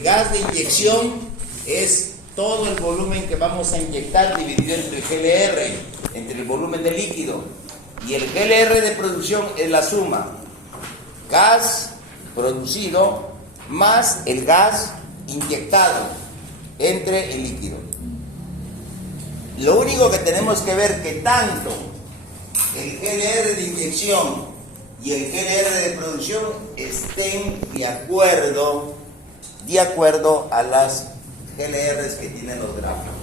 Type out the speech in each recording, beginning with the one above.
el gas de inyección es todo el volumen que vamos a inyectar dividido entre el GLR, entre el volumen de líquido. Y el GLR de producción es la suma gas producido más el gas inyectado entre el líquido. Lo único que tenemos que ver que tanto el GLR de inyección y el GLR de producción estén de acuerdo a las GLRs que tienen los gráficos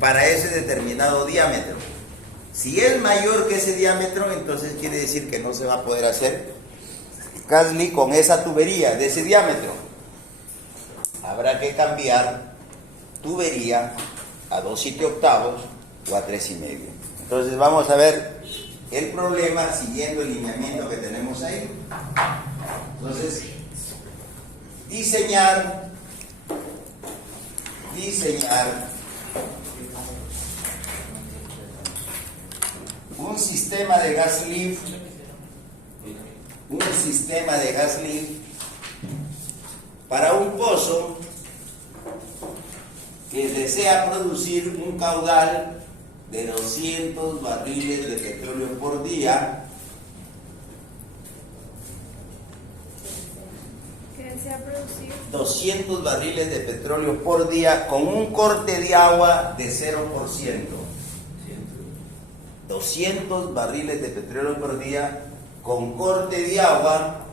para ese determinado diámetro. Si es mayor que ese diámetro, entonces quiere decir que no se va a poder hacer gas leak con esa tubería de ese diámetro. Habrá que cambiar tubería a 2/7 o a 3,5. Entonces vamos a ver el problema siguiendo el lineamiento que tenemos ahí. Entonces, diseñar un sistema de gas lift, para un pozo que desea producir un caudal de 200 barriles de petróleo por día. ¿Qué desea producir? 200 barriles de petróleo por día con un corte de agua de 0%. 200 barriles de petróleo por día con corte de agua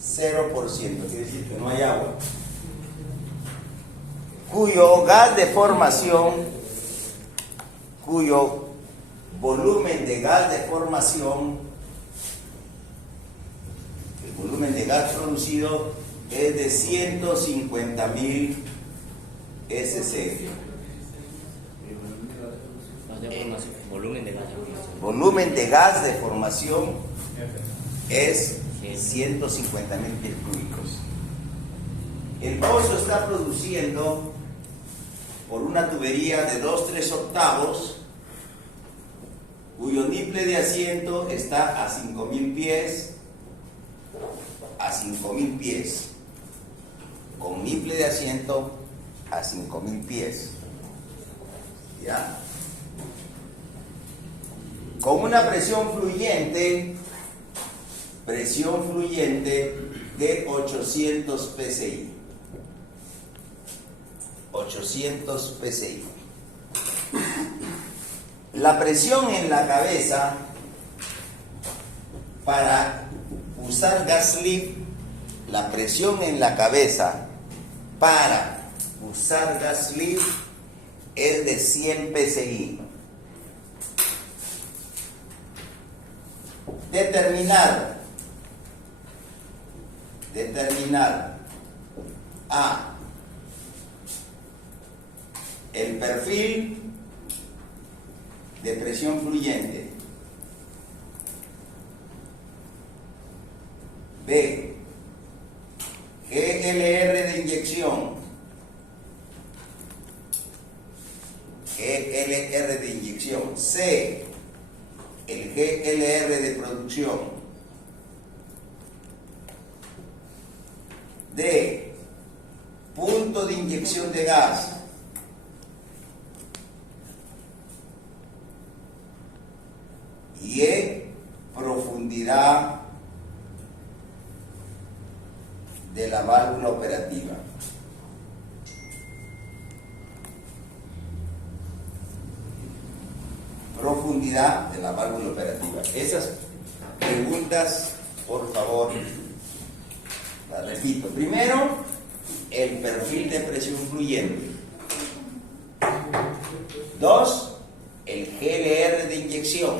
0%. Quiere decir que no hay agua. Cuyo volumen de gas de formación, el volumen de gas producido es de 150.000 SC. Volumen de gas de formación es 150.000 pies cúbicos. El pozo está produciendo por una tubería de 2/3/8, cuyo niple de asiento está a 5.000 pies, con niple de asiento a 5.000 pies, ¿ya? Con una presión fluyente de 800 psi. 800 psi. La presión en la cabeza para usar gas lift, la presión en la cabeza para usar gas lift es de 100 psi. Determinar A, el perfil de presión fluyente. B, GLR de inyección. C, el GLR de producción. D, punto de inyección de gas. Y E, profundidad de la válvula operativa. Profundidad de la válvula operativa. Esas preguntas, por favor, las repito. Primero, el perfil de presión fluyente. 2, el GLR de inyección.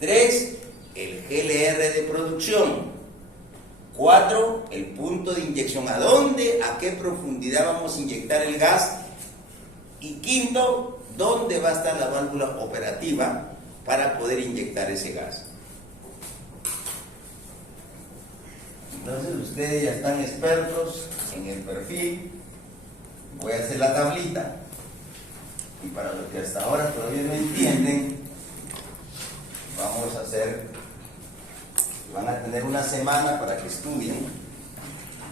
3, el GLR de producción. 4, el punto de inyección. ¿A dónde, a qué profundidad vamos a inyectar el gas? Y quinto, ¿dónde va a estar la válvula operativa para poder inyectar ese gas? Entonces ustedes ya están expertos en el perfil. Voy a hacer la tablita. Y para los que hasta ahora todavía no entienden, van a tener una semana para que estudien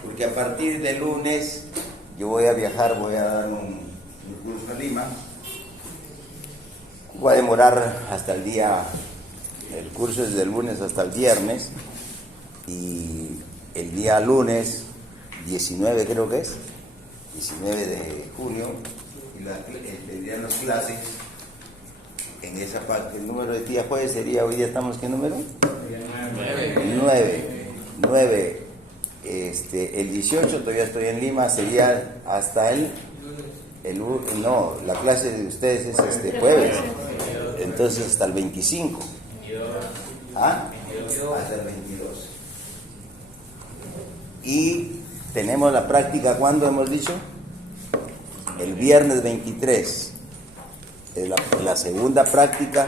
porque a partir del lunes yo voy a viajar, voy a dar un curso en Lima. Voy a demorar hasta el día, el curso es del lunes hasta el viernes, y el día lunes 19 creo que es, 19 de junio, y tendrían las clases en esa parte. El número de día jueves sería, hoy día estamos, ¿qué número? 9. El 18 todavía estoy en Lima, sería hasta no, la clase de ustedes es jueves, entonces hasta el 25. ¿Ah? Hasta el 22. Y tenemos la práctica, ¿cuándo hemos dicho? El viernes 23. Es la segunda práctica,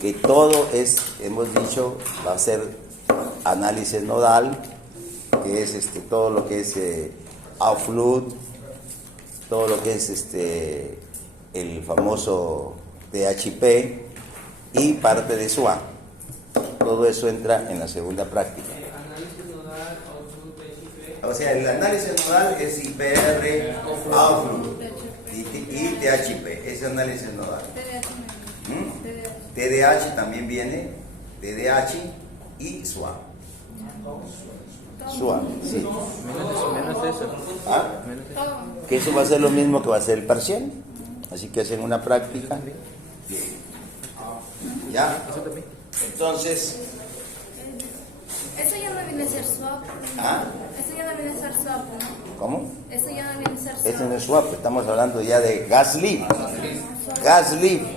que todo es, hemos dicho, va a ser análisis nodal, que es todo lo que es Outflow, todo lo que es el famoso DHP y parte de SWA. Todo eso entra en la segunda práctica. O sea, el análisis nodal es IPR, Outflow y THP, ese análisis nodal. TDH también viene, TDH y SWA. SWA, sí. Menos eso. ¿Ah? Que eso va a ser lo mismo que va a ser el parcial. Así que hacen una práctica. Bien. ¿Ya? Entonces. Eso ya no viene a ser swap. ¿Ah? Eso ya no viene a ser swap, ¿no? ¿Cómo? Eso ya no viene a ser swap. Este no es swap, estamos hablando ya de gas leave. Gas leave,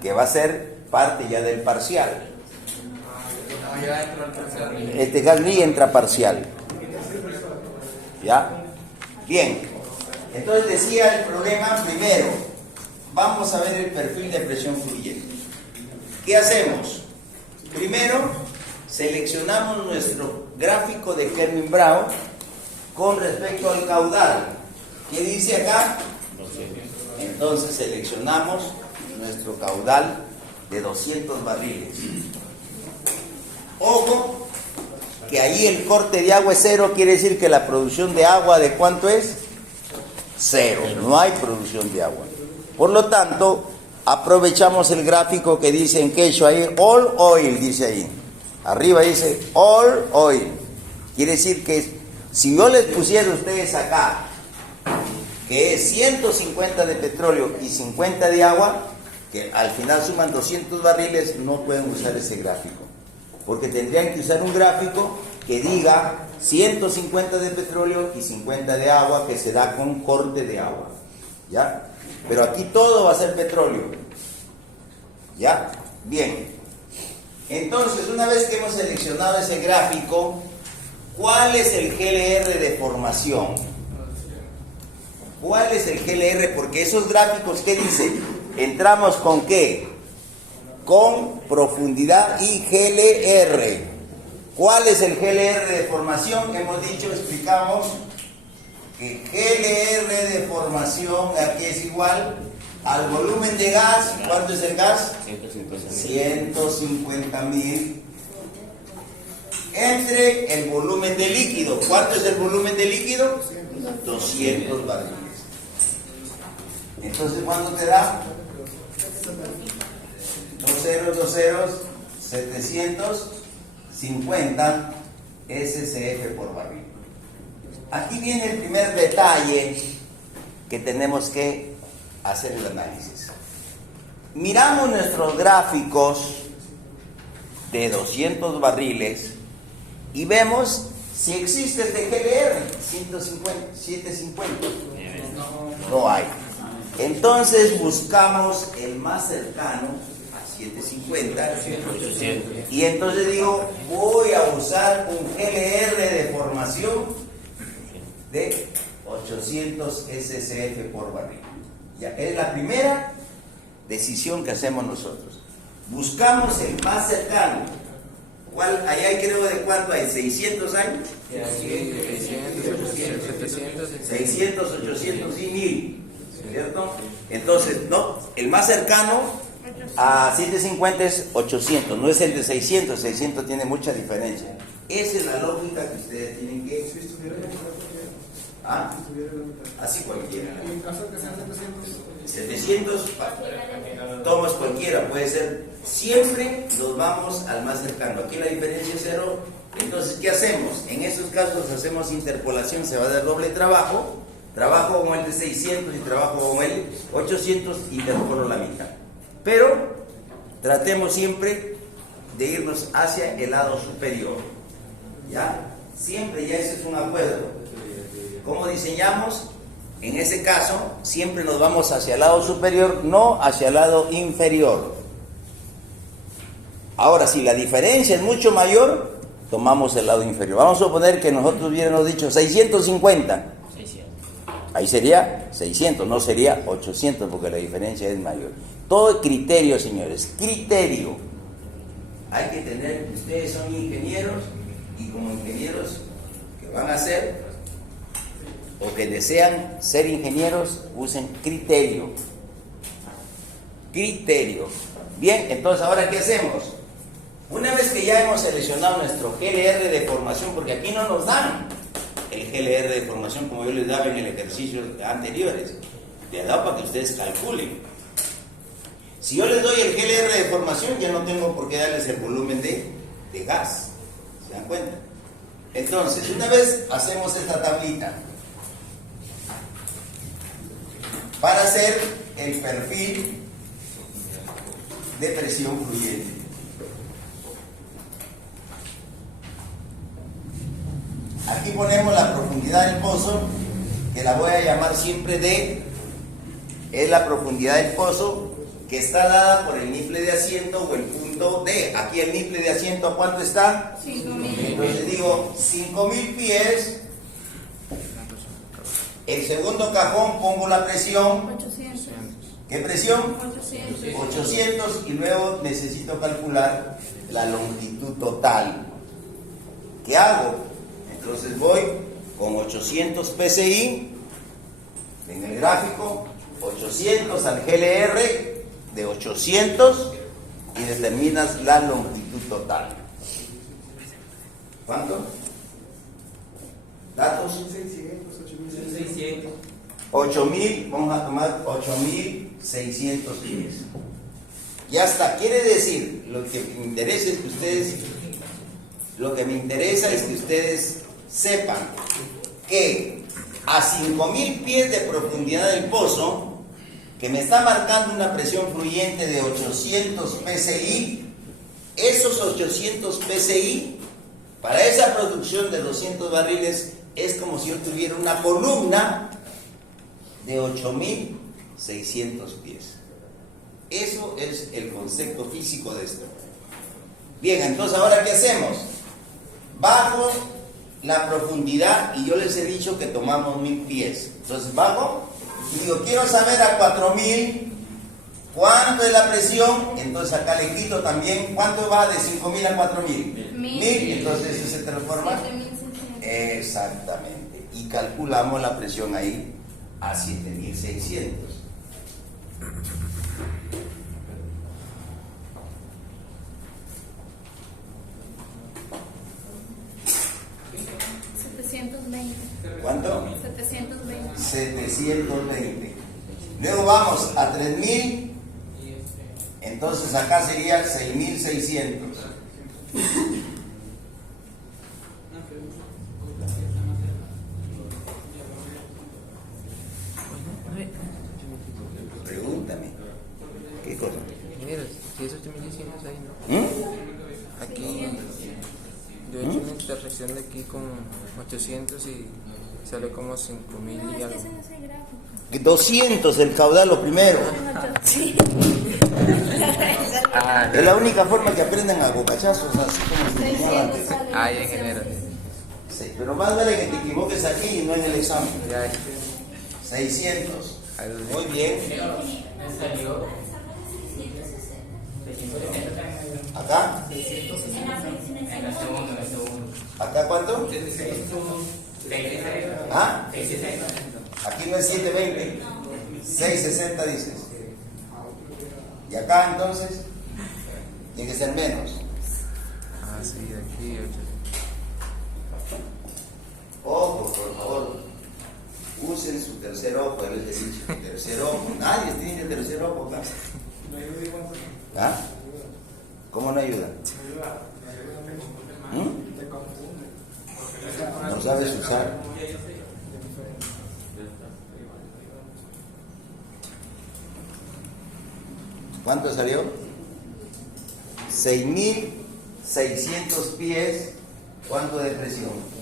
que va a ser parte ya del parcial. Este gas leave entra parcial. ¿Ya? Bien. Entonces decía el problema primero. Vamos a ver el perfil de presión fluyente. ¿Qué hacemos? Primero, seleccionamos nuestro gráfico de Kelvin-Brown con respecto al caudal. ¿Qué dice acá? Entonces seleccionamos nuestro caudal de 200 barriles. Ojo, que ahí el corte de agua es 0, quiere decir que la producción de agua, ¿de cuánto es? 0, no hay producción de agua. Por lo tanto, aprovechamos el gráfico que dice en quechua ahí, all oil, dice ahí. Arriba dice all oil. Quiere decir que si yo les pusiera a ustedes acá, que es 150 de petróleo y 50 de agua, que al final suman 200 barriles, no pueden usar ese gráfico. Porque tendrían que usar un gráfico que diga 150 de petróleo y 50 de agua, que se da con corte de agua. ¿Ya? Pero aquí todo va a ser petróleo. ¿Ya? Bien. Entonces, una vez que hemos seleccionado ese gráfico, ¿cuál es el GLR de formación? ¿Cuál es el GLR? Porque esos gráficos, ¿qué dicen? Entramos con ¿qué? Con profundidad y GLR. ¿Cuál es el GLR de formación? Hemos dicho, explicamos que GLR de formación aquí es igual al volumen de gas. ¿Cuánto es el gas? 150.000 entre el volumen de líquido. ¿Cuánto es el volumen de líquido? 200 barriles. Entonces, ¿cuánto te da? 750 SCF por barril. Aquí viene el primer detalle que tenemos que hacer el análisis. Miramos nuestros gráficos de 200 barriles y vemos si existe el de GLR 750. No hay. Entonces buscamos el más cercano a 750 y entonces digo, voy a usar un GLR de formación de 800 SCF por barril. Ya es la primera decisión que hacemos nosotros. Buscamos el más cercano. ¿Cuál? Allá creo de cuánto hay, 600 hay. 600, 800 y 1000. ¿Cierto? Entonces, no, el más cercano a 750 es 800, no es el de 600, 600 tiene mucha diferencia. Esa es la lógica que ustedes tienen que... Si estuviera la mitad, ¿por qué? ¿Ah? Si estuviera la mitad. Así cualquiera. Y en caso de que sean 700. 700, tomas cualquiera, puede ser. Siempre nos vamos al más cercano. Aquí la diferencia es 0. Entonces, ¿qué hacemos? En esos casos hacemos interpolación, se va a dar doble trabajo. Trabajo con el de 600 y trabajo con el 800, interpolo la mitad. Pero tratemos siempre de irnos hacia el lado superior. ¿Ya? Siempre ya ese es un acuerdo. ¿Cómo diseñamos? En ese caso, siempre nos vamos hacia el lado superior, no hacia el lado inferior. Ahora, si la diferencia es mucho mayor, tomamos el lado inferior. Vamos a suponer que nosotros hubiéramos dicho 650. 600. Ahí sería 600, no sería 800, porque la diferencia es mayor. Todo criterio, señores, criterio. Hay que tener, ustedes son ingenieros, y como ingenieros que van a ser, o que desean ser ingenieros, usen criterio. Criterio. Bien, entonces, ¿ahora qué hacemos? Una vez que ya hemos seleccionado nuestro GLR de formación, porque aquí no nos dan el GLR de formación como yo les daba en el ejercicio anteriores, les he dado para que ustedes calculen. Si yo les doy el GLR de formación, ya no tengo por qué darles el volumen de gas. ¿Se dan cuenta? Entonces, una vez hacemos esta tablita para hacer el perfil de presión fluyente. Aquí ponemos la profundidad del pozo, que la voy a llamar siempre D. Es la profundidad del pozo que está dada por el nifle de asiento o el punto D. Aquí el nifle de asiento, ¿a cuánto está? 5.000. Entonces digo 5.000 pies. El segundo cajón pongo la presión. 800. ¿Qué presión? 800. 800, y luego necesito calcular la longitud total. ¿Qué hago? Entonces voy con 800 PSI en el gráfico, 800 al GLR de 800 y determinas la longitud total. ¿Cuánto? ¿Datos? 600. 8.000, vamos a tomar 8.600 pies. Ya está, quiere decir, lo que me interesa es que ustedes sepan que a 5.000 pies de profundidad del pozo, que me está marcando una presión fluyente de 800 PSI, esos 800 PSI, para esa producción de 200 barriles, es como si yo tuviera una columna de 8.600 pies. Eso es el concepto físico de esto. Bien, entonces ahora ¿qué hacemos? Bajo la profundidad, y yo les he dicho que tomamos 1.000 pies. Entonces bajo y digo, quiero saber a 4.000 cuánto es la presión. Entonces acá le quito también, ¿cuánto va de 5.000 a 4.000? 1.000. Entonces eso se transforma. 7.600. Exactamente. Y calculamos la presión ahí a 7.600. ¿Cuánto? 720. 720. Luego vamos a 3.000. Entonces acá sería 6.600. Pregúntame. ¿Qué cosa? Mira, si esos 8.600 ahí, ¿no? Aquí yo he hecho una intersección de aquí con 800 y sale como 5.000 No, y es que algo. ese no es el gráfico. 200 el caudal lo primero. Sí. Es la única forma que aprenden a bocachazos, así como se enseñaba 600 antes. sale. Ah, ya, ingeniero. Sí, pero más vale que te equivoques aquí y no en el examen. Ya, 600. ahí lo Muy bien. ¿Acá? ¿Acá cuánto? ¿Ah? Aquí no es 720. 660 dices. ¿Y acá entonces? Tiene que ser menos. Ah, sí, de aquí, usen su tercer ojo, ya les he dicho, tercer ojo. Nadie tiene tercer ojo acá. ¿Ah? ¿Cómo no ayuda? ¿No sabes usar? ¿Cuánto salió? 6.600 pies. ¿Cuánto de presión?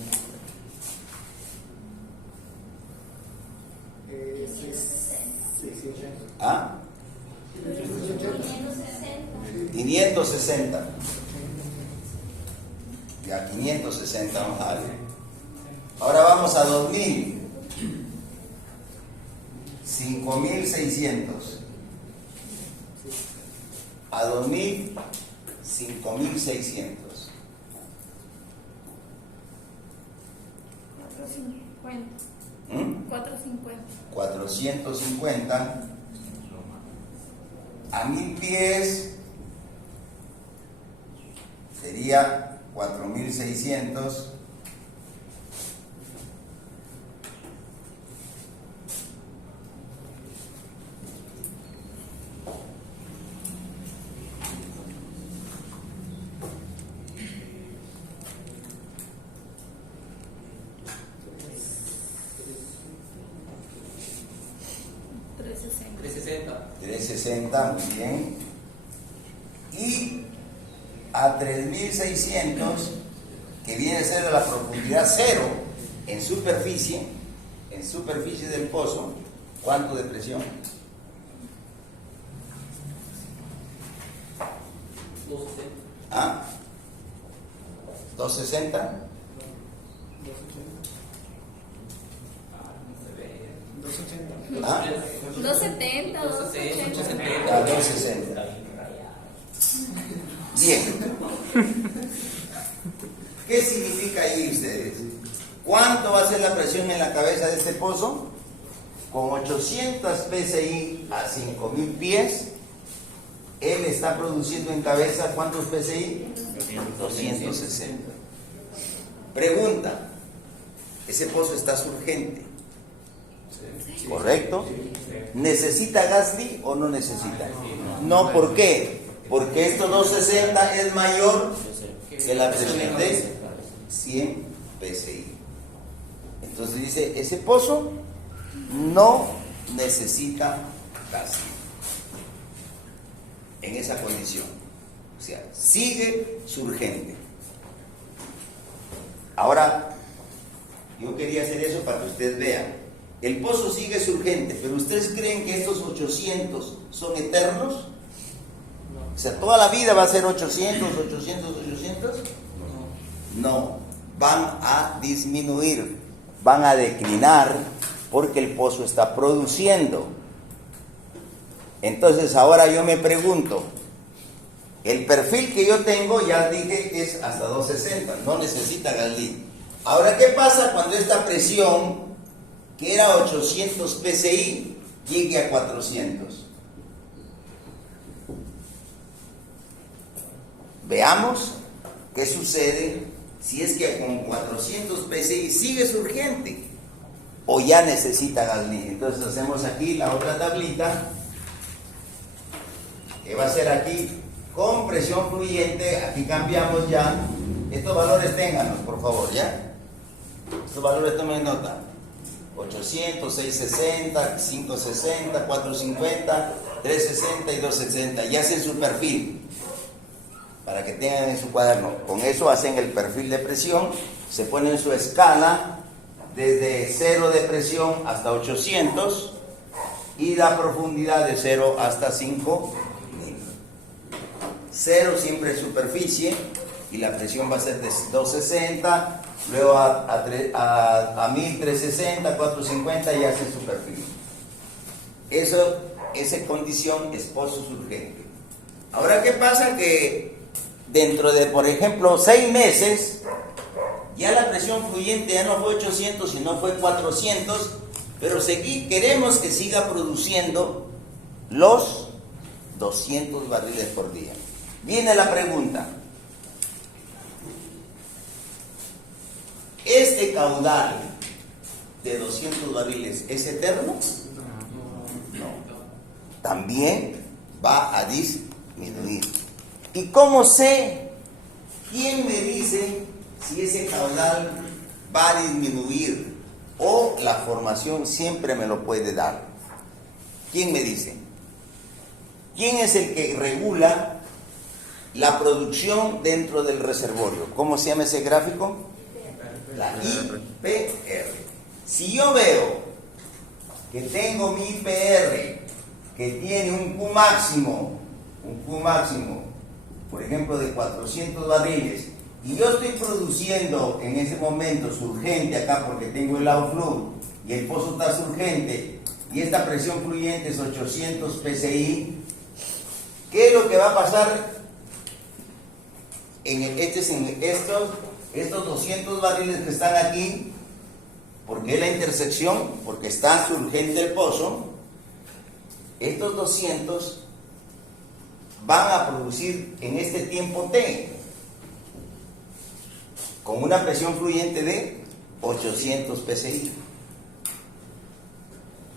680. ¿Ah? 560. Ya, 560 vamos a darle. Ahora vamos a 2000. 5.600. A 2000, 5.600. 450. 450. A 1000 pies sería 4.600. $360, muy bien. Y a 3.600, que viene a ser la profundidad cero en superficie del pozo, ¿cuánto de presión? 260. ¿Ah? 260. 280. ¿Ah? 270, 280. A 260. Bien. ¿Qué significa ahí ustedes? ¿Cuánto va a ser la presión en la cabeza de este pozo? Con 800 PSI a 5.000 pies, él está produciendo en cabeza ¿cuántos PSI? 260. Pregunta, ¿ese pozo está surgente? ¿Correcto? ¿Necesita Gasly o no necesita? No, ¿por qué? Porque estos 260 es mayor que la presión de 100 PSI. Entonces dice, ese pozo no necesita Gasly en esa condición. O sea, sigue surgente. Ahora, yo quería hacer eso para que ustedes vean. El pozo sigue surgente, pero ¿ustedes creen que estos 800 son eternos? O sea, ¿toda la vida va a ser 800? No, van a disminuir, van a declinar porque el pozo está produciendo. Entonces ahora yo me pregunto, el perfil que yo tengo ya dije que es hasta 260, no necesita Gasly. Ahora, ¿qué pasa cuando esta presión, que era 800 PSI, llegue a 400? Veamos qué sucede si es que con 400 PSI sigue surgente o ya necesita Gasly. Entonces hacemos aquí la otra tablita, que va a ser aquí con presión fluyente. Aquí cambiamos ya. Estos valores ténganlos, por favor, ¿ya? Estos valores tomen nota. 800, 660, 560, 450, 360 y 260. Y hacen su perfil para que tengan en su cuaderno. Con eso hacen el perfil de presión, se ponen su escala desde 0 de presión hasta 800 y la profundidad de 0 hasta 5.000. 0 siempre es superficie y la presión va a ser de 260, luego a 1360, 450 y hace su perfil. Esa condición es pozo surgente. Ahora, ¿qué pasa? Que dentro de, por ejemplo, 6 meses, ya la presión fluyente ya no fue 800, sino fue 400, pero queremos que siga produciendo los 200 barriles por día. Viene la pregunta. Este caudal de 200 barriles es eterno? No. También va a disminuir. ¿Y cómo sé? ¿Quién me dice si ese caudal va a disminuir o la formación siempre me lo puede dar? ¿Quién me dice? ¿Quién es el que regula la producción dentro del reservorio? ¿Cómo se llama ese gráfico? La IPR. Si yo veo que tengo mi IPR que tiene un Q máximo, por ejemplo, de 400 barriles, y yo estoy produciendo en ese momento surgente acá porque tengo el outflow y el pozo está surgente y esta presión fluyente es 800 psi, ¿qué es lo que va a pasar en estos 200 barriles que están aquí? Porque es la intersección, porque está surgente el pozo, estos 200 van a producir en este tiempo T con una presión fluyente de 800 psi.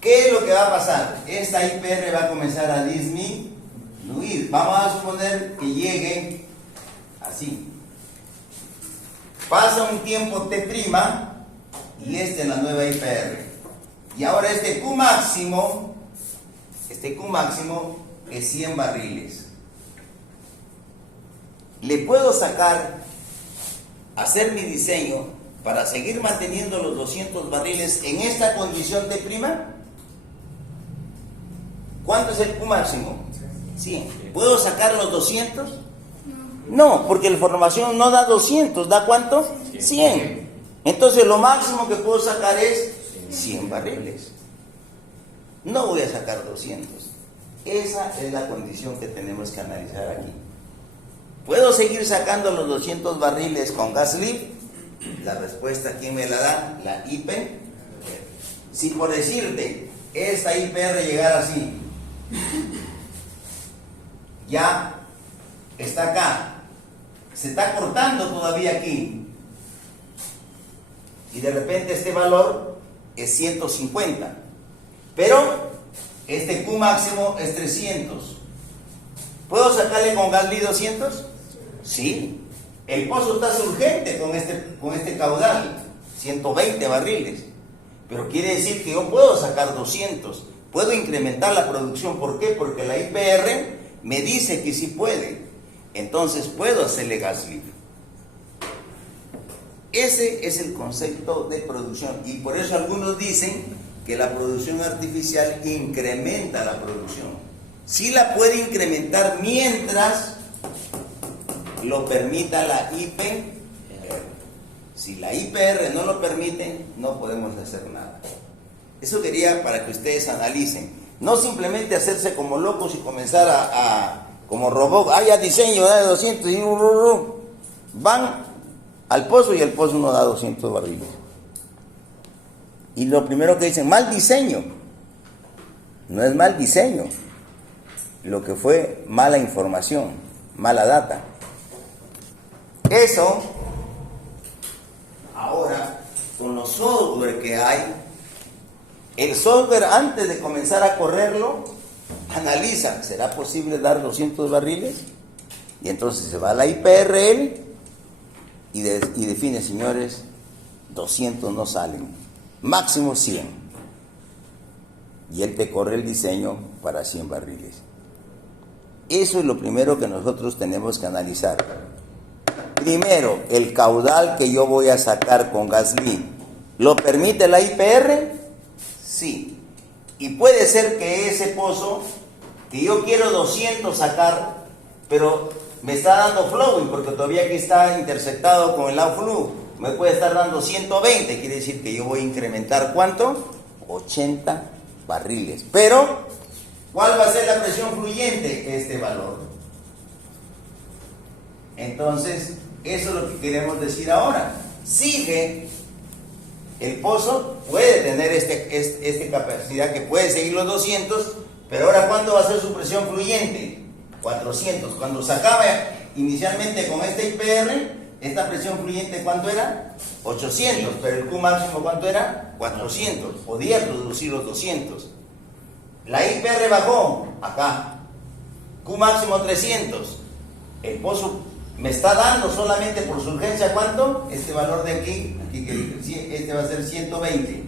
¿Qué es lo que va a pasar? Esta IPR va a comenzar a disminuir. Vamos a suponer que llegue así. Pasa un tiempo T' y esta es la nueva IPR. Y ahora este Q máximo es 100 barriles. Le puedo hacer mi diseño para seguir manteniendo los 200 barriles en esta condición de prima. ¿Cuánto es el Q máximo? 100. ¿Puedo sacar los 200? No, porque la formación no da 200, ¿da cuánto? 100. Entonces lo máximo que puedo sacar es 100 barriles. No voy a sacar 200. Esa es la condición que tenemos que analizar aquí. ¿Puedo seguir sacando los 200 barriles con gas lift? La respuesta, ¿quién me la da? La IPR. Si por decirte, esta IPR llegara así, ya está acá, se está cortando todavía aquí, y de repente este valor es 150, pero este Q máximo es 300. ¿Puedo sacarle con gas lift 200? Sí. El pozo está surgente con este caudal, 120 barriles. Pero quiere decir que yo puedo sacar 200. Puedo incrementar la producción. ¿Por qué? Porque la IPR me dice que sí puede. Entonces puedo hacerle gas lift. Ese es el concepto de producción. Y por eso algunos dicen que la producción artificial incrementa la producción. Sí la puede incrementar mientras lo permita la IPR. Si la IPR no lo permite, no podemos hacer nada. Eso quería para que ustedes analicen. No simplemente hacerse como locos y comenzar como robot. Ya diseño, da 200 y van al pozo y el pozo no da 200 barriles. Y lo primero que dicen, mal diseño. No es mal diseño. Lo que fue mala información, mala data. Eso, ahora, con los software que hay, el software antes de comenzar a correrlo, analiza, ¿será posible dar 200 barriles? Y entonces se va a la IPRL y define, señores, 200 no salen, máximo 100. Y él te corre el diseño para 100 barriles. Eso es lo primero que nosotros tenemos que analizar. Primero, el caudal que yo voy a sacar con gas lift, ¿lo permite la IPR? Sí. Y puede ser que ese pozo, que yo quiero 200 sacar, pero me está dando flowing, porque todavía aquí está intersectado con el outflow, me puede estar dando 120, quiere decir que yo voy a incrementar, ¿cuánto? 80 barriles. Pero, ¿cuál va a ser la presión fluyente? Este valor. Entonces, eso es lo que queremos decir ahora. Sigue, el pozo puede tener esta capacidad que puede seguir los 200, pero ahora ¿cuánto va a ser su presión fluyente? 400. Cuando sacaba inicialmente con este IPR, esta presión fluyente, ¿cuánto era? 800, pero el Q máximo, ¿cuánto era? 400. Podía producir los 200. La IPR bajó, acá. Q máximo 300. El pozo me está dando solamente por su urgencia, ¿cuánto? Este valor de aquí este va a ser 120.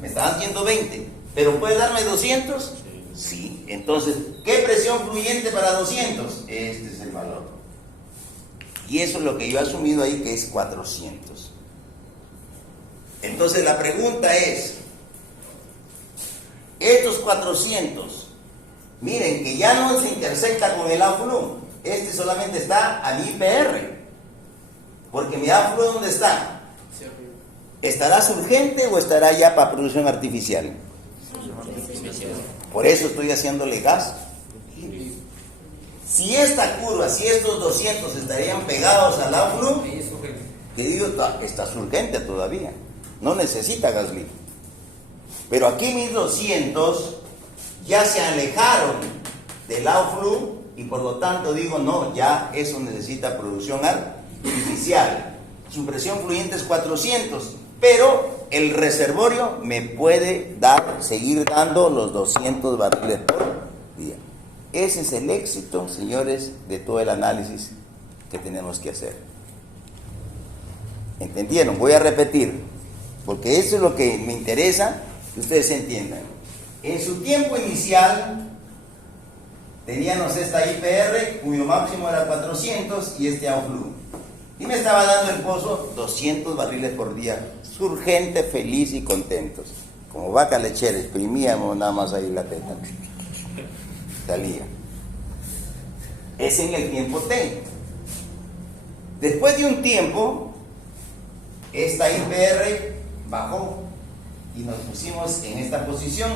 Me está dando 120. ¿Pero puede darme 200? Sí. Entonces, ¿qué presión fluyente para 200? Este es el valor. Y eso es lo que yo he asumido ahí, que es 400. Entonces la pregunta es, estos 400, miren que ya no se intersecta con el AFLU, este solamente está al IPR, porque mi AFLU, ¿dónde está? ¿Estará surgente o estará ya para producción artificial? Por eso estoy haciéndole gas. Si esta curva, si estos 200 estarían pegados al AFLU, que digo, está surgente todavía, no necesita gas libre. Pero aquí mis 200 ya se alejaron del AFLU y por lo tanto digo, no, ya eso necesita producción artificial. Su presión fluyente es 400, pero el reservorio me puede seguir dando los 200 barriles por día. Ese es el éxito, señores, de todo el análisis que tenemos que hacer. ¿Entendieron? Voy a repetir, porque eso es lo que me interesa que ustedes entiendan. En su tiempo inicial teníamos esta IPR, cuyo máximo era 400, y este AFLU. Y me estaba dando el pozo 200 barriles por día, surgente, feliz y contentos. Como vaca lechera, exprimíamos nada más ahí la teta. Salía. Es en el tiempo T. Después de un tiempo, esta IPR bajó y nos pusimos en esta posición.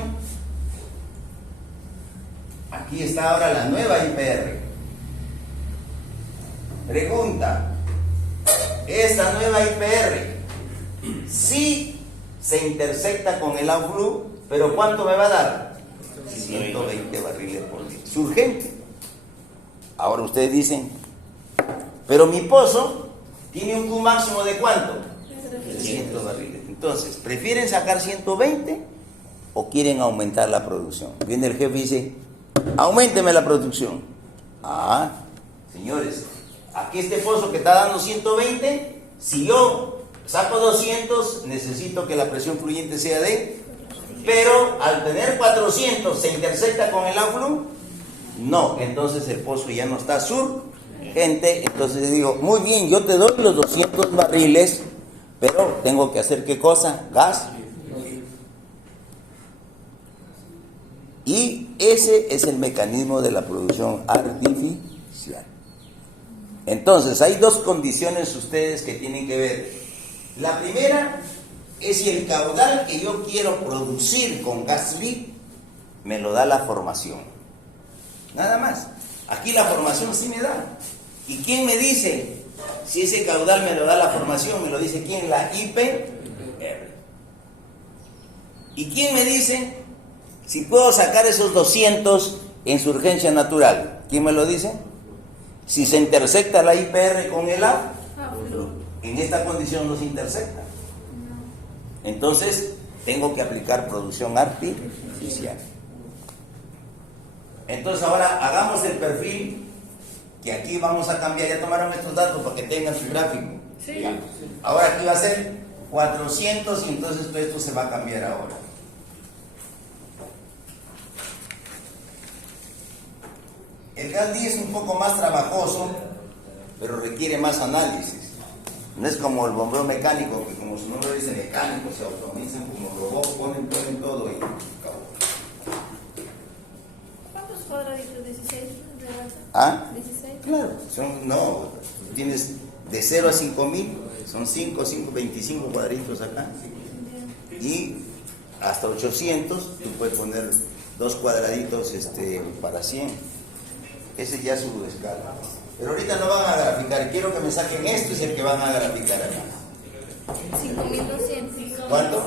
Aquí está ahora la nueva IPR. Pregunta, esta nueva IPR sí se intersecta con el AFLU, pero ¿cuánto me va a dar? 120 barriles por día. Surgente. Ahora ustedes dicen, pero mi pozo tiene un Q máximo de ¿cuánto? 300 barriles. Entonces, ¿prefieren sacar 120 o quieren aumentar la producción? Viene el jefe y dice, auménteme la producción. Ah, señores, aquí este pozo que está dando 120, si yo saco 200, necesito que la presión fluyente sea de... Pero al tener 400, ¿se intersecta con el AFLU? No, entonces el pozo ya no está surgente. Entonces digo, muy bien, yo te doy los 200 barriles, pero tengo que hacer ¿qué cosa? Gas. Y ese es el mecanismo de la producción artificial. Entonces, hay dos condiciones ustedes que tienen que ver. La primera es si el caudal que yo quiero producir con gas libre me lo da la formación. Nada más. Aquí la formación sí me da. ¿Y quién me dice si ese caudal me lo da la formación? Me lo dice ¿quién? La IPR. ¿Y quién me dice si puedo sacar esos 200 en su urgencia natural? ¿Quién me lo dice? Si se intersecta la IPR con el AFLU. En esta condición no se intersecta. Entonces, tengo que aplicar producción artificial. Entonces, ahora hagamos el perfil, que aquí vamos a cambiar. Ya tomaron estos datos para que tengan su gráfico. Sí. Ya. Ahora aquí va a ser 400 y entonces todo esto se va a cambiar ahora. El gas D es un poco más trabajoso, pero requiere más análisis. No es como el bombeo mecánico, que como su nombre dice mecánico, se automizan como robot, ponen todo y acabó. ¿Cuántos cuadraditos? 16. ¿Ah? 16. Claro, no, tienes de 0 a 5000, son 25 cuadritos acá. Y hasta 800, tú puedes poner 2 cuadraditos para 100. Ese ya es su escala. Pero ahorita no van a graficar, quiero que me saquen esto, es el que van a graficar acá. 5200. ¿Cuánto?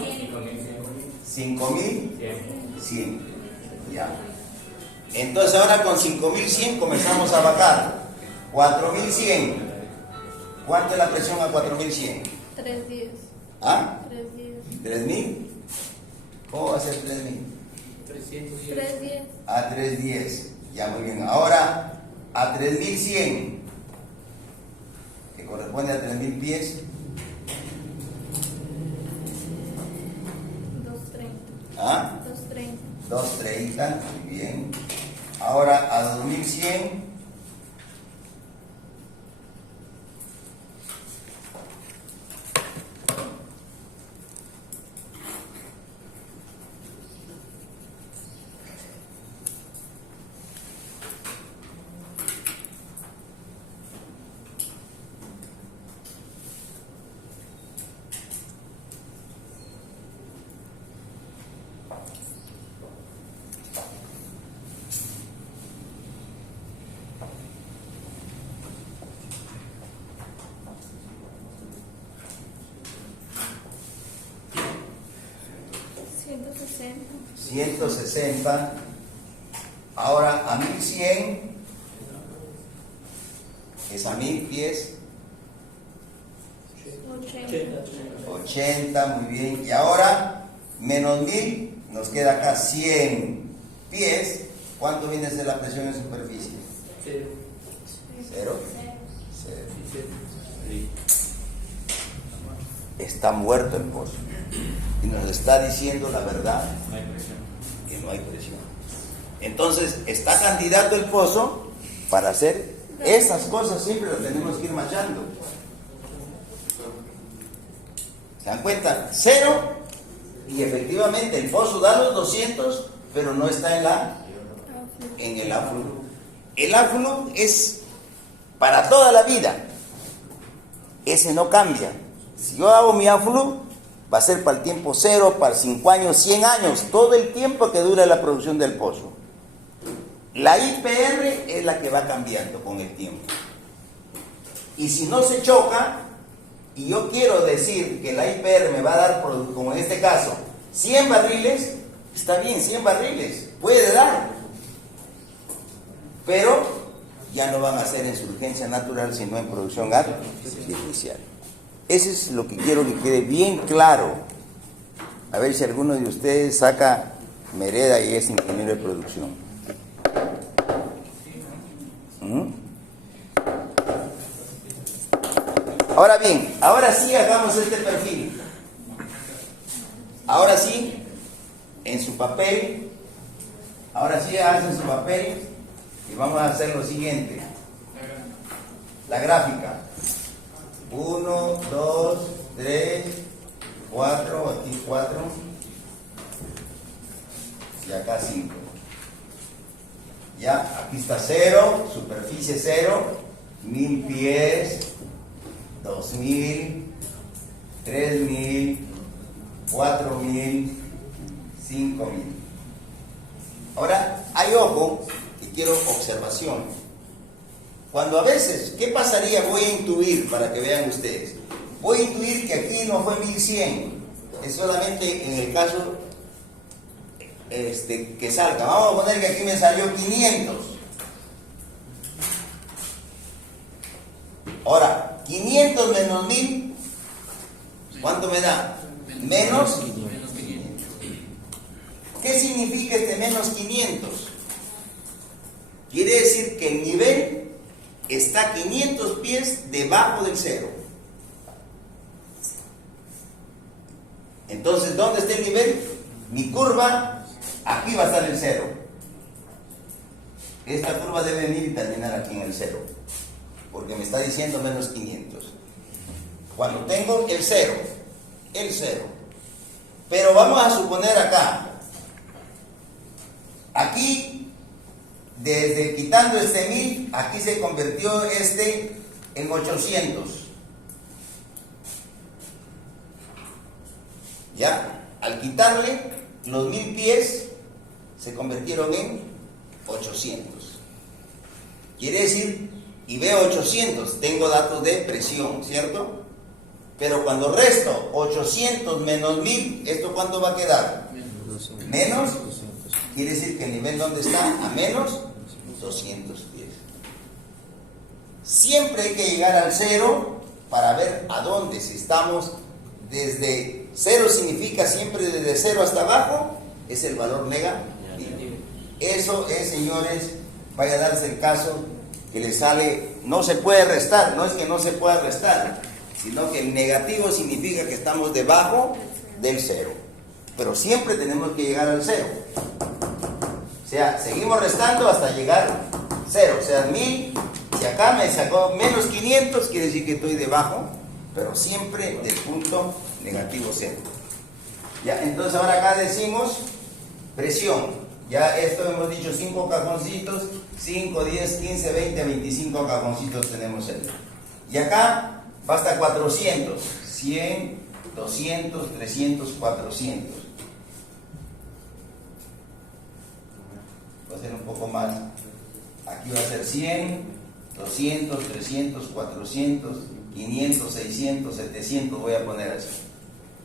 5100. Ya. Entonces ahora con 5100 comenzamos a bajar. 4100, ¿Cuánto es la presión a 4100? 310. ¿Ah? 310. ¿3000? ¿Cómo va a ser 3000? 310. A 310. Ya, muy bien. Ahora, a 3100, que corresponde a 3000 pies. 230. ¿Ah? 230. 230, muy bien. Ahora a 2100. 160. Ahora a 1100 es a 1000 pies. 80, muy bien. Y ahora menos 1000, nos queda acá 100 pies. ¿Cuánto viene a ser la presión en superficie? ¿Cero? Cero. Está muerto el pozo. Y nos está diciendo la verdad, que no hay presión. Entonces, está candidato el pozo para hacer esas cosas, siempre lo tenemos que ir machando. ¿Se dan cuenta? Cero, y efectivamente el pozo da los 200, pero no está en el aflujo. El aflujo es para toda la vida. Ese no cambia. Si yo hago mi aflujo, va a ser para el tiempo cero, para 5 años, 100 años, todo el tiempo que dura la producción del pozo. La IPR es la que va cambiando con el tiempo. Y si no se choca, y yo quiero decir que la IPR me va a dar, como en este caso, 100 barriles, está bien, 100 barriles, puede dar. Pero ya no van a ser en su urgencia natural, sino en producción artificial. Eso es lo que quiero que quede bien claro. A ver si alguno de ustedes saca Mereda y es ingeniero de producción. Ahora bien, ahora sí hagamos este perfil. Ahora sí, en su papel, ahora sí hacen su papel y vamos a hacer lo siguiente. La gráfica. 1, 2, 3, 4, aquí 4 y acá 5. Ya, aquí está 0, superficie 0, 1000 pies, 2000, 3000, 4000, 5000. Ahora, hay ojo y quiero observación. Cuando a veces, ¿qué pasaría? Voy a intuir para que vean ustedes. Voy a intuir que aquí no fue 1100, es solamente en el caso que salga. Vamos a poner que aquí me salió 500. Ahora, 500 menos 1000, ¿cuánto me da? Menos 500. ¿Qué significa este menos 500? Quiere decir que el nivel está 500 pies debajo del cero. Entonces, ¿dónde está el nivel? Mi curva, aquí va a estar el cero. Esta curva debe venir y terminar aquí en el cero, porque me está diciendo menos 500. Cuando tengo el cero. Pero vamos a suponer acá, aquí, desde quitando este 1000, aquí se convirtió en 800. Ya, al quitarle los 1000 pies, se convirtieron en 800. Quiere decir, y veo 800, tengo datos de presión, ¿cierto? Pero cuando resto 800 menos 1000, ¿esto cuánto va a quedar? Menos. Quiere decir que el nivel ¿dónde está? A menos 200 pies. Siempre hay que llegar al cero para ver a dónde, si estamos desde 0 significa siempre desde 0 hasta abajo, es el valor negativo. Eso es, señores, vaya a darse el caso que le sale, no se puede restar, no es que no se pueda restar, sino que el negativo significa que estamos debajo del 0. Pero siempre tenemos que llegar al 0. O sea, seguimos restando hasta llegar 0. O sea, 1000, si acá me sacó menos 500, quiere decir que estoy debajo, pero siempre del punto negativo 0. Ya, entonces ahora acá decimos presión. Ya esto hemos dicho 5 cajoncitos, 5, 10, 15, 20, 25 cajoncitos tenemos ahí. Y acá va hasta 400, 100, 200, 300, 400. Va a ser un poco más. Aquí va a ser 100, 200, 300, 400, 500, 600, 700, voy a poner así.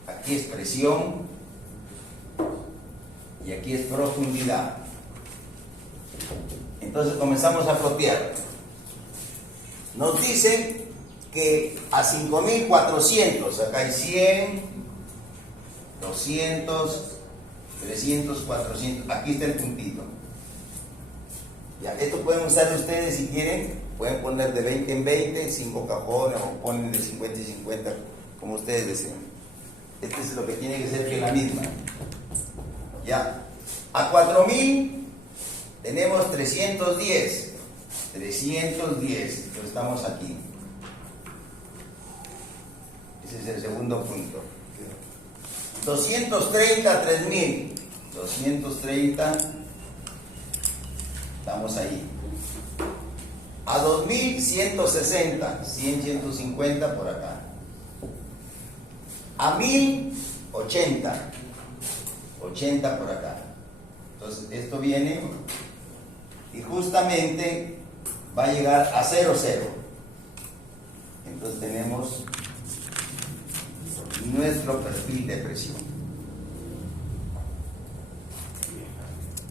Aquí es presión. Y aquí es profundidad. Entonces comenzamos a flotear. Nos dicen que a 5400, acá hay 100, 200, 300, 400, aquí está el puntito. Ya, esto pueden usar ustedes si quieren, pueden poner de 20 en 20, 5 cajones, o ponen de 50 y 50, como ustedes deseen. Este es lo que tiene que ser, que es la misma. Ya, a 4000 tenemos 310, entonces estamos aquí. Ese es el segundo punto. 230, 3000, 230, estamos ahí. A 2160, 100, 150 por acá. A 1080, 80 por acá. Entonces esto viene y justamente va a llegar a 0, 0. Entonces tenemos nuestro perfil de presión.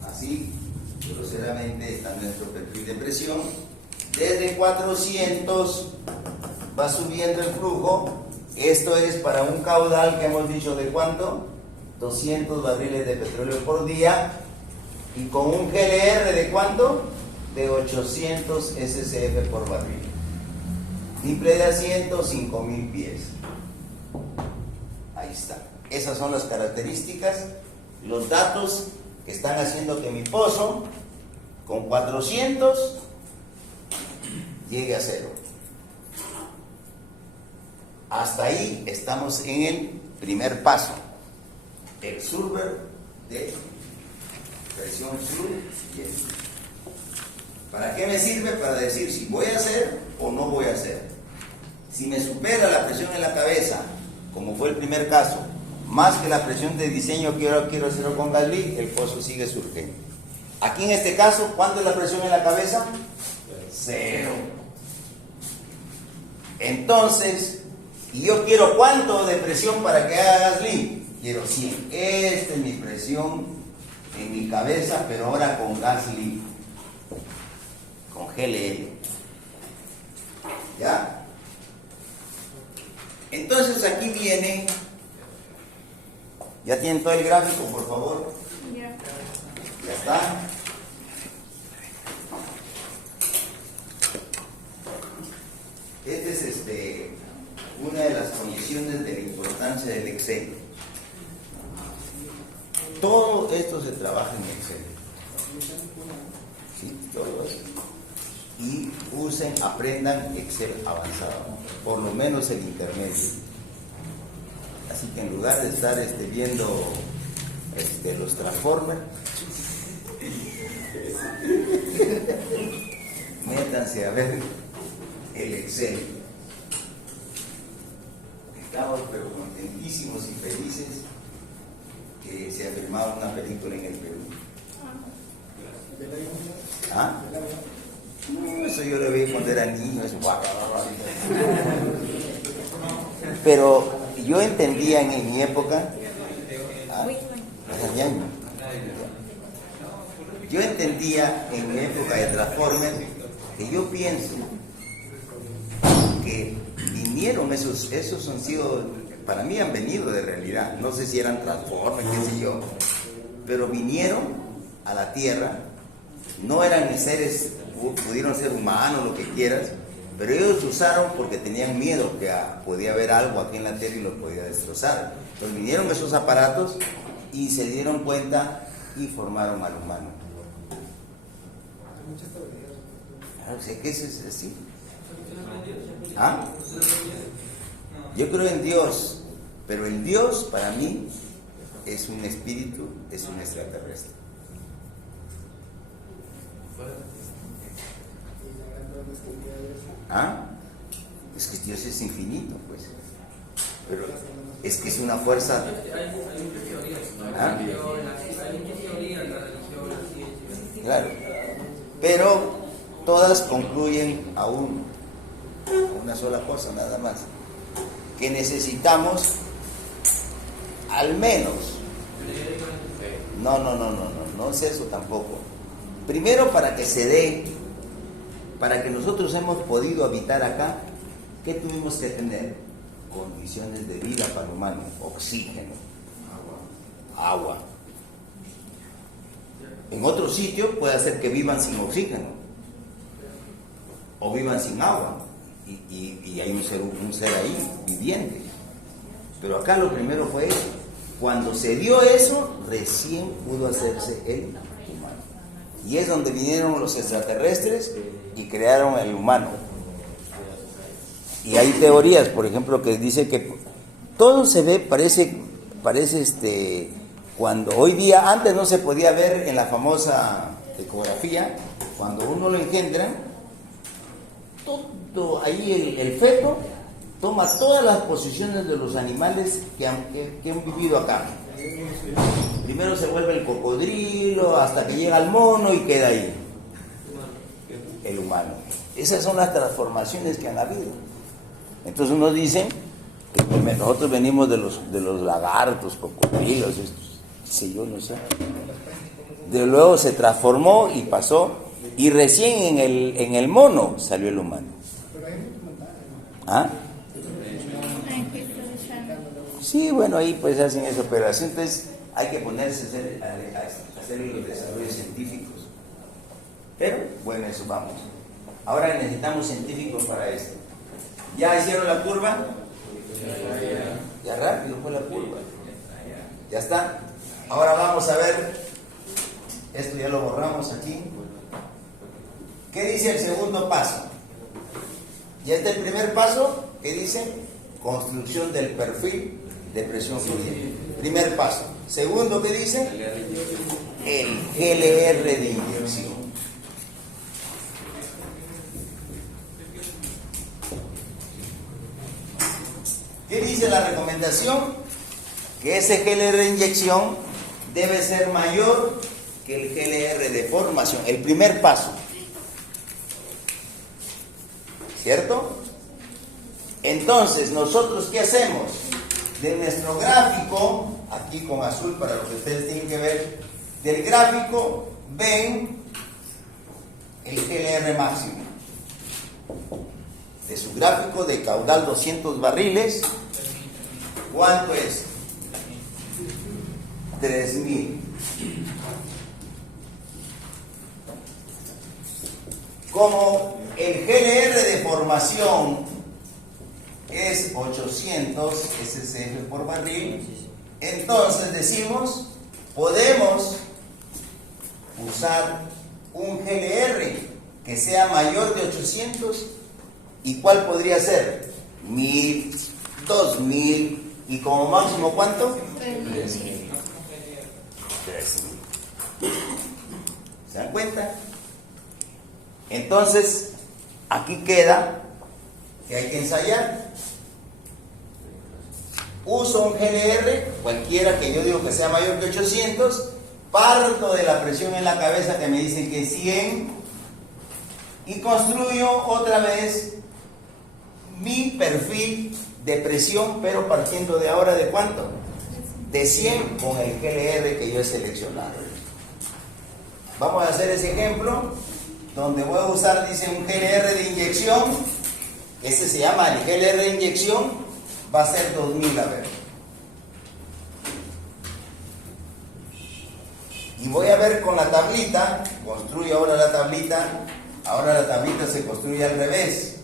Así groseramente está nuestro perfil de presión. Desde 400 va subiendo el flujo. Esto es para un caudal que hemos dicho de ¿cuánto? 200 barriles de petróleo por día, y con un GLR de ¿cuánto? De 800 SCF por barril. Triple de asiento, 5000 pies. Ahí está. Esas son las características, los datos que están haciendo que mi pozo con 400 llegue a 0. Hasta ahí estamos en el primer paso, el surver de presión sur. ¿Para qué me sirve? Para decir si voy a hacer o no voy a hacer. Si me supera la presión en la cabeza, como fue el primer caso, más que la presión de diseño quiero hacerlo con gas leak, el pozo sigue surgiendo. Aquí en este caso, ¿cuánto es la presión en la cabeza? 0. Entonces, y yo quiero ¿cuánto de presión para que haga gas leak? Quiero 100. Esta es mi presión en mi cabeza, pero ahora con gas leak, con GLL. ¿Ya? Entonces aquí viene, ¿ya tienen todo el gráfico, por favor? Ya está. Esta es una de las condiciones de la importancia del Excel. Todo esto se trabaja en Excel. Sí, todo eso. Y aprendan Excel avanzado, por lo menos el intermedio. Así que en lugar de estar viendo los Transformers, métanse a ver el Excel. Estamos pero contentísimos y felices que se ha filmado una película en el Perú. ¿Ah? No, eso yo lo vi cuando era niño, es guapo. Pero yo entendía en mi época, yo entendía en mi época de Transformers, que yo pienso que vinieron esos han sido, para mí han venido de realidad, no sé si eran transformes, qué sé yo, pero vinieron a la tierra, no eran seres, pudieron ser humanos, lo que quieras, pero ellos usaron porque tenían miedo que podía haber algo aquí en la tierra y los podía destrozar. Entonces vinieron esos aparatos y se dieron cuenta y formaron al humano. Claro, sé que eso es así. ¿Ah? Yo creo en Dios, pero el Dios para mí es un espíritu, es un extraterrestre. ¿Ah? Es que Dios es infinito, pues. Pero es que es una fuerza. ¿Ah? Claro. Pero todas concluyen a una sola cosa, nada más. Que necesitamos al menos. No es eso tampoco. Primero, para que se dé, para que nosotros hemos podido habitar acá, ¿qué tuvimos que tener? Condiciones de vida para el humano, oxígeno, agua. En otro sitio puede ser que vivan sin oxígeno o vivan sin agua y hay un ser ahí viviente. Pero acá lo primero fue eso. Cuando se dio eso, recién pudo hacerse el humano. Y es donde vinieron los extraterrestres y crearon el humano. Y hay teorías, por ejemplo, que dice que todo se ve, parece cuando hoy día, antes no se podía ver en la famosa ecografía, cuando uno lo engendra, todo ahí el feto toma todas las posiciones de los animales que han vivido acá. Primero se vuelve el cocodrilo hasta que llega al mono y queda ahí el humano. Esas son las transformaciones que han habido. Entonces unos dicen que nosotros venimos de los lagartos, cocodrilos, no sé. De luego se transformó y pasó, y recién en el mono salió el humano. ¿Ah? Sí, bueno, ahí pues hacen eso, pero así entonces hay que ponerse a hacer los desarrollos científicos. Pero bueno, eso vamos. Ahora necesitamos científicos para esto. ¿Ya hicieron la curva? Ya rápido fue la curva. Ya está. Ahora vamos a ver. Esto ya lo borramos aquí. ¿Qué dice el segundo paso? Ya está el primer paso, que dice construcción del perfil de presión fluida. Primer paso. Segundo, ¿qué dice? El GLR de inyección. ¿Qué dice la recomendación? Que ese GLR de inyección debe ser mayor que el GLR de formación. El primer paso. ¿Cierto? Entonces, ¿nosotros qué hacemos? De nuestro gráfico, aquí con azul para lo que ustedes tienen que ver, del gráfico ven el GLR máximo. De su gráfico de caudal 200 barriles, ¿cuánto es? 3000. Como el GLR de formación es 800 SCF por barril, entonces decimos, podemos usar un GLR que sea mayor de 800. ¿Y cuál podría ser? 1000, 2000 y como máximo ¿cuánto? 3000. ¿Se dan cuenta? Entonces, aquí queda que hay que ensayar. Uso un GLR, cualquiera que yo digo que sea mayor que 800, parto de la presión en la cabeza que me dicen que es 100 y construyo otra vez mi perfil de presión, pero partiendo de ahora ¿de cuánto? De 100 con el GLR que yo he seleccionado. Vamos a hacer ese ejemplo donde voy a usar, dice, un GLR de inyección Ese se llama el GLR de inyección, va a ser 2000, a ver. Y voy a ver con la tablita, construyo ahora la tablita se construye al revés.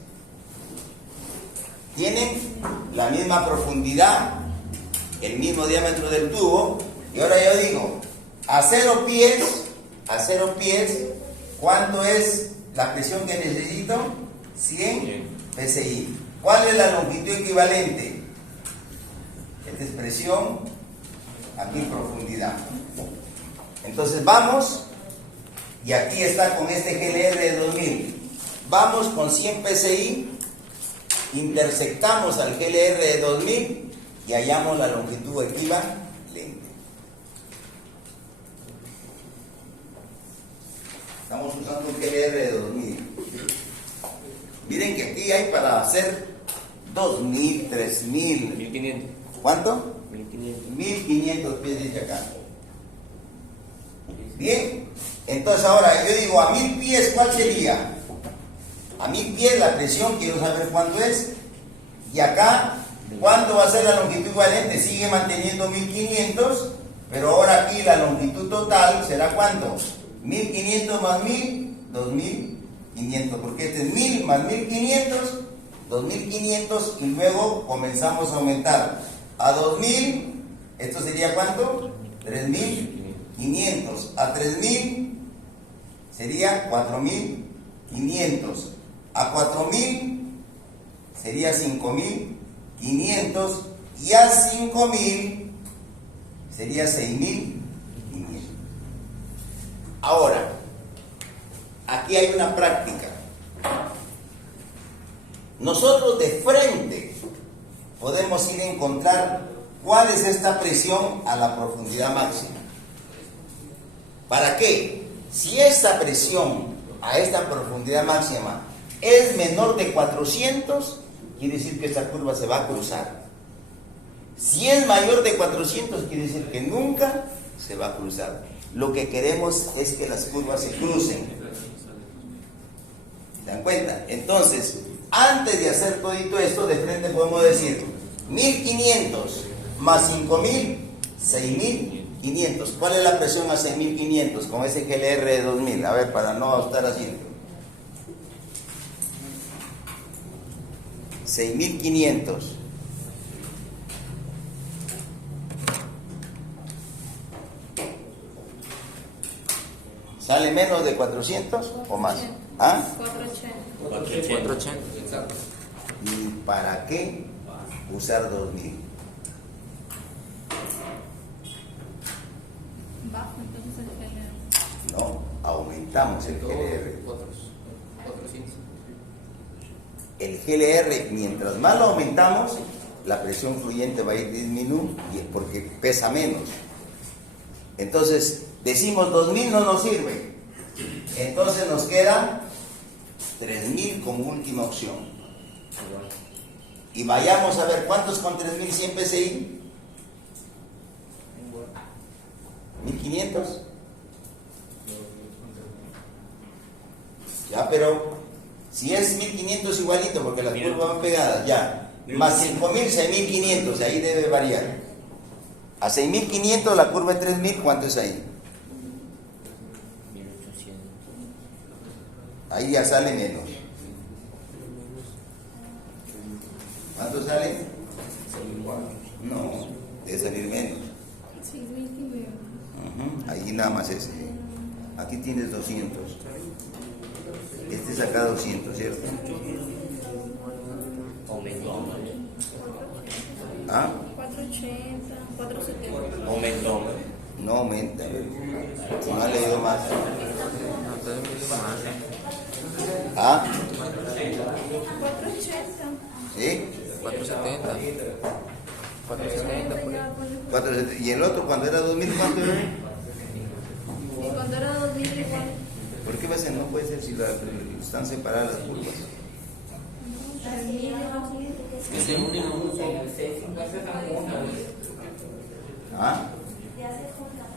Tienen la misma profundidad, el mismo diámetro del tubo, y ahora yo digo, a 0 pies, ¿cuánto es la presión que necesito? 100 psi. ¿Cuál es la longitud equivalente? Esta es presión, aquí profundidad. Entonces vamos, y aquí está con este GLR de 2000. Vamos con 100 psi, intersectamos al GLR de 2000 y hallamos la longitud equivalente. Estamos usando un GLR de 2000. Miren que aquí hay para hacer 2000, 3000. 1500. ¿Cuánto? 1500. 1500 pies dice acá. Bien, entonces ahora yo digo, a 1000 pies, ¿cuál sería? A 1000 pies la presión, quiero saber cuánto es. Y acá, ¿cuánto va a ser la longitud equivalente? Sigue manteniendo 1500, pero ahora aquí la longitud total será ¿cuánto? 1500 más 1000, 2500, porque este es 1000 más 1500, 2500, y luego comenzamos a aumentar. A 2000, ¿esto sería cuánto? 3500. A 3000 sería 4500. A 4000 sería 5500. Y a 5000 sería 6500. Ahora, aquí hay una práctica. Nosotros de frente podemos ir a encontrar cuál es esta presión a la profundidad máxima. ¿Para qué? Si esta presión a esta profundidad máxima es menor de 400, quiere decir que esta curva se va a cruzar. Si es mayor de 400, quiere decir que nunca se va a cruzar. Lo que queremos es que las curvas se crucen. ¿Se dan cuenta? Entonces, antes de hacer todo esto, de frente podemos decir 1500 más 5000, 6500. ¿Cuál es la presión a 6500 con ese GLR de 2000? A ver, para no estar haciendo. 6500. ¿Sale menos de 400 o más? ¿Ah? 480. 480. Exacto. ¿Y para qué usar 2000? Bajo, entonces el GLR. No, aumentamos el GLR. 400. El GLR, mientras más lo aumentamos, la presión fluyente va a ir disminuyendo porque pesa menos. Entonces, decimos 2000 no nos sirve. Entonces nos queda 3000 como última opción. Y vayamos a ver cuántos con 3100 PSI. 1500. Ya, pero si es 1500 igualito, porque las curvas van pegadas, ya. Más 5000, 6500, ahí debe variar. A 6500 la curva es 3000, ¿cuánto es ahí? 1800. Ahí ya sale menos. ¿Cuánto sale? No, debe salir menos. 6500. Ahí nada más ese. Aquí tienes 200. Este es acá 200, ¿cierto? Aumentó. ¿Ah? 480, 470. Aumentó. No aumenta. No ha leído más. No, entonces me dice más. ¿Ah? 480. ¿Sí? 470. 470 por ahí. 470. ¿Y el otro cuando era 2000 cuánto era? Y cuando era 2000 igual. ¿Por qué va a ser? No puede ser si están separadas las curvas. 3000 Se unen a uno solo. ¿Ah?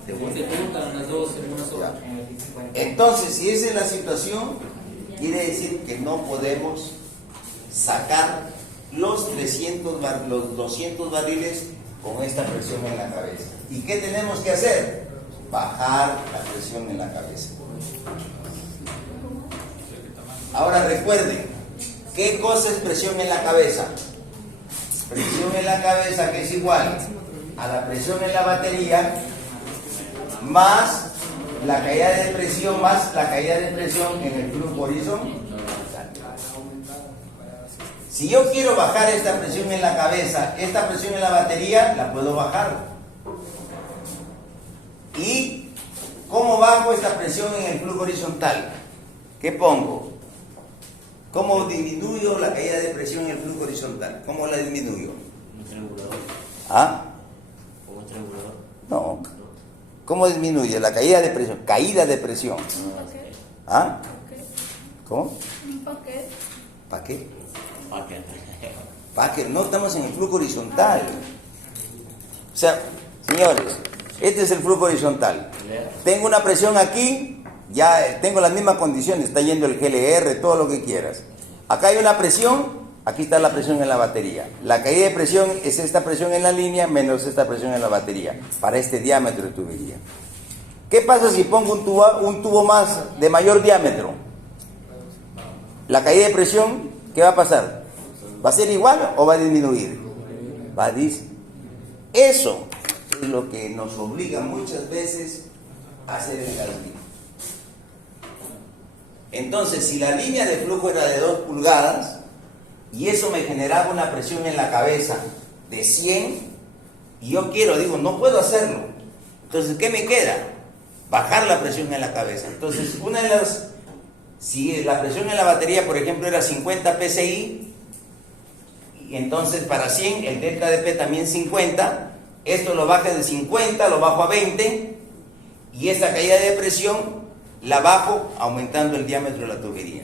Se Se juntan. juntan las dos en una sola. Entonces, si esa es la situación, quiere decir que no podemos sacar los 200 barriles con esta presión en la cabeza. ¿Y qué tenemos que hacer? Bajar la presión en la cabeza. Ahora recuerden, ¿qué cosa es presión en la cabeza? Presión en la cabeza, que es igual a la presión en la batería más la caída de presión más la caída de presión en el flujo horizontal. Si yo quiero bajar esta presión en la cabeza, esta presión en la batería la puedo bajar. ¿Y cómo bajo esta presión en el flujo horizontal? ¿Qué pongo? ¿Cómo disminuyo la caída de presión en el flujo horizontal? ¿Cómo la disminuyo? Un triangulador. ¿Ah? O un triangulador. No. ¿Cómo disminuye la caída de presión? Caída de presión. Un paquete. ¿Ah? ¿Cómo? Un paquete. ¿Para qué? Paquete. ¿Para qué? No estamos en el flujo horizontal. O sea, señores, este es el flujo horizontal. Tengo una presión aquí, ya tengo las mismas condiciones, está yendo el GLR, todo lo que quieras. Acá hay una presión, aquí está la presión en la batería. La caída de presión es esta presión en la línea menos esta presión en la batería, para este diámetro de tubería. ¿Qué pasa si pongo un tubo más de mayor diámetro? La caída de presión, ¿qué va a pasar? ¿Va a ser igual o va a disminuir? Va a disminuir. Eso es lo que nos obliga muchas veces a hacer el cálculo. Entonces, si la línea de flujo era de 2 pulgadas y eso me generaba una presión en la cabeza de 100, y yo digo, no puedo hacerlo. Entonces, ¿qué me queda? Bajar la presión en la cabeza. Entonces, si la presión en la batería, por ejemplo, era 50 psi, y entonces para 100 el delta de P también 50, esto lo bajo de 50, lo bajo a 20, y esta caída de presión la bajo aumentando el diámetro de la tubería.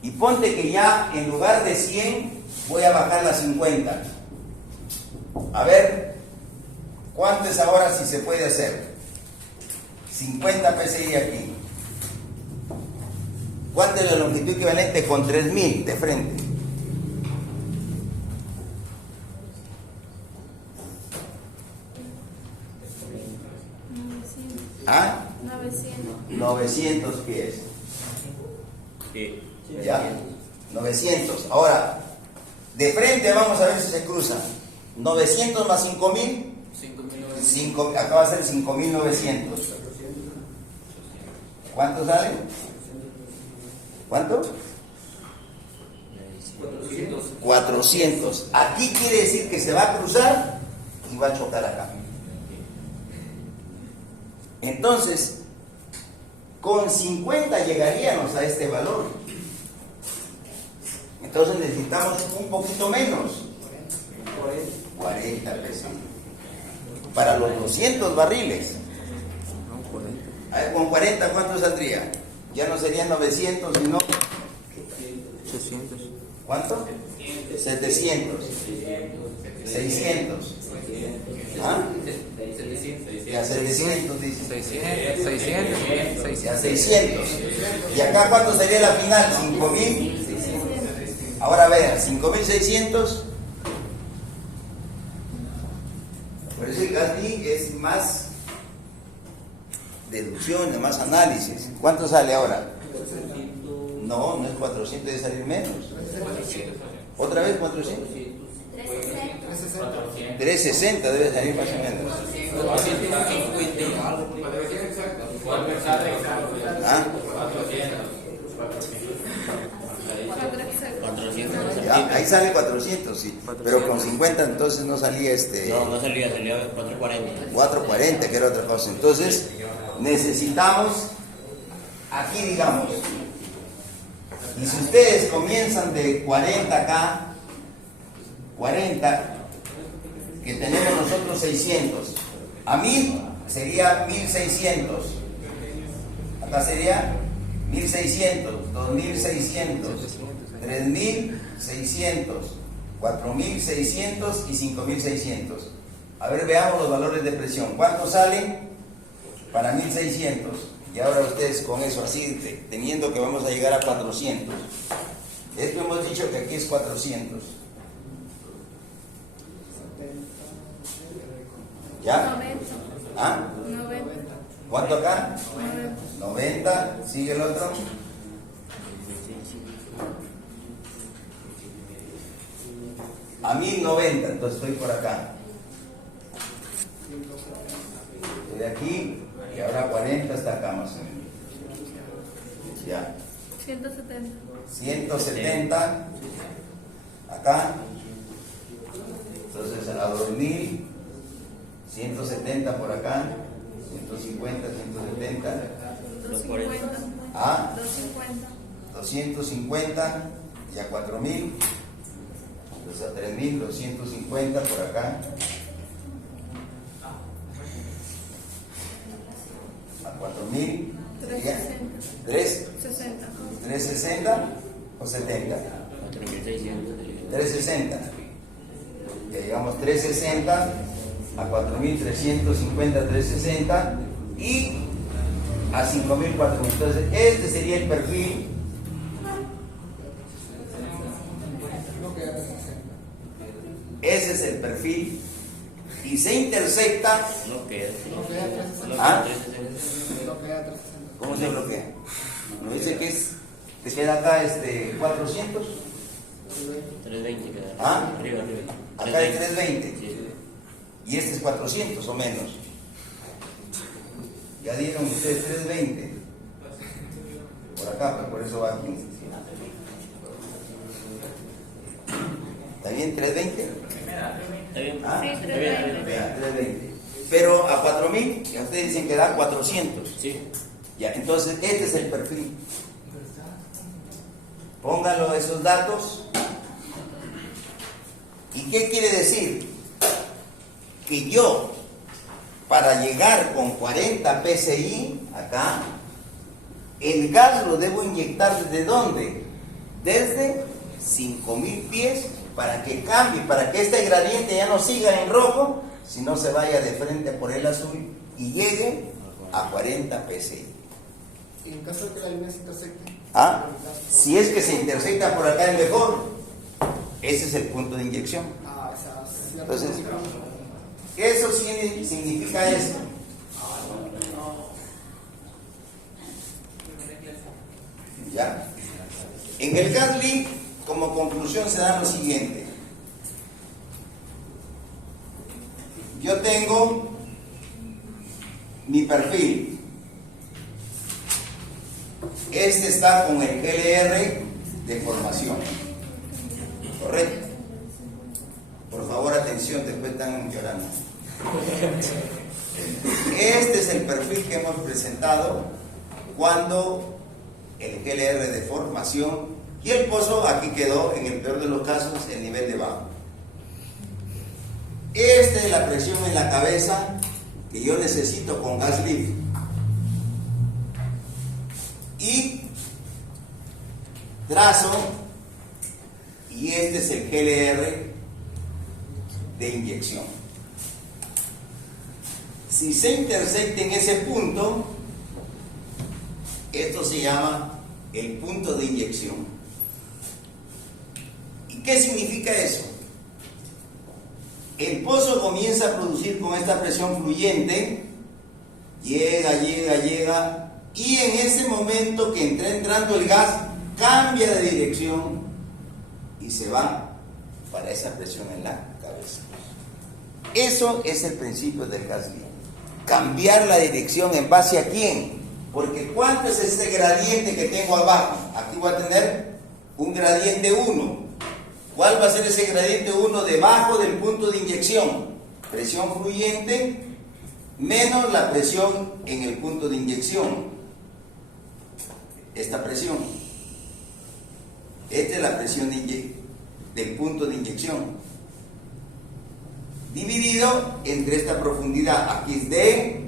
Y ponte que ya en lugar de 100 voy a bajarla a 50. A ver, ¿cuánto es ahora si se puede hacer? 50 psi aquí. ¿Cuánto es la longitud equivalente con 3000 de frente? ¿Ah? 900 pies. Sí. ¿Ya? 900. Ahora, de frente vamos a ver si se cruza. 900 más 5000. 5.000. Acá va a ser 5900. ¿Cuánto sale? ¿Cuánto? 400. Aquí quiere decir que se va a cruzar y va a chocar acá. Entonces, con 50 llegaríamos a este valor. Entonces necesitamos un poquito menos. 40 pesos. Para los 200 barriles. A ver, con 40, ¿cuánto saldría? Ya no serían 900, sino... 600. ¿Cuánto? 700. 600. ¿Ah? Ya 700 dice. 600. Ya 600. ¿Y acá cuánto sería la final? 5000. Ahora vean, 5600. Por eso el cálculo es más deducción, más análisis. ¿Cuánto sale ahora? No, no es 400, debe salir menos. ¿Otra vez 400? 360 debe salir más o menos. ¿Ah? Ya, ahí sale 400, sí. Pero con 50 entonces no salía No salía 440. 440, que era otra cosa. Entonces, necesitamos, aquí digamos, y si ustedes comienzan de 40 acá, 40, que tenemos nosotros 600, a 1000 sería 1600, acá sería 1600, 2600, 3600, 4600 y 5600. A ver, veamos los valores de presión. ¿Cuánto salen para 1600? Y ahora ustedes con eso así, teniendo que vamos a llegar a 400. Esto hemos dicho que aquí es 400. ¿Ya? 90. ¿Ah? 90. ¿Cuánto acá? 90. 90. ¿Sigue el otro? A 1090, entonces estoy por acá. Estoy aquí y ahora 40 hasta acá más o menos. Ya. 170. 170 acá. Entonces a 2000, 170 por acá, 150, 170, 250. ¿ah? 250. 250 y a 4000, entonces a 3000, 250 por acá, a 4000, 360. 360 o 70, 4.600. 360, ya llegamos 360 a 4350, 360 y a 5400. Entonces este sería el perfil. Ese es el perfil y se intersecta. No queda. ¿Ah? Bloquea 360. ¿Cómo se bloquea? ¿No dice que es, te queda acá 400? 320 queda. ¿Ah? Arriba. Acá hay 320 Sí. y este es 400 o menos. Ya dieron ustedes 320 por acá, pues por eso va aquí. ¿Está bien 320? ¿Está bien? ¿Ah? Sí, Está bien, está bien. Ya, 320. Pero a 4000, ya ustedes dicen que da 400. Sí. Ya, entonces este es el perfil. Pónganlo esos datos. ¿Y qué quiere decir? Que yo, para llegar con 40 PSI acá, el gas lo debo inyectar ¿desde dónde? Desde 5000 pies para que cambie, para que este gradiente ya no siga en rojo, sino se vaya de frente por el azul y llegue a 40 PSI. Y en caso de que la línea se intersecte. ¿Ah? Si es que se intersecta por acá el mejor, ese es el punto de inyección. Ah, esa es Entonces, eso sí significa esto. ¿Ya? En el gas leak, como conclusión, se da lo siguiente. Yo tengo mi perfil. Este está con el GLR de formación. ¿Correcto? Por favor, atención, después están llorando. Este es el perfil que hemos presentado cuando el GLR de formación y el pozo aquí quedó, en el peor de los casos, el nivel de bajo. Esta es la presión en la cabeza que yo necesito con gas lift. Y trazo, y este es el GLR de inyección. Si se intersecta en ese punto, esto se llama el punto de inyección. ¿Y qué significa eso? El pozo comienza a producir con esta presión fluyente, llega, y en ese momento que está entrando el gas, cambia de dirección y se va para esa presión en la cabeza. Eso es el principio del gas leak. Cambiar la dirección en base a quién. Porque ¿cuánto es ese gradiente que tengo abajo? Aquí voy a tener un gradiente 1. ¿Cuál va a ser ese gradiente 1 debajo del punto de inyección? Presión fluyente menos la presión en el punto de inyección. Esta presión. Esta es la presión del punto de inyección. Dividido entre esta profundidad. Aquí es D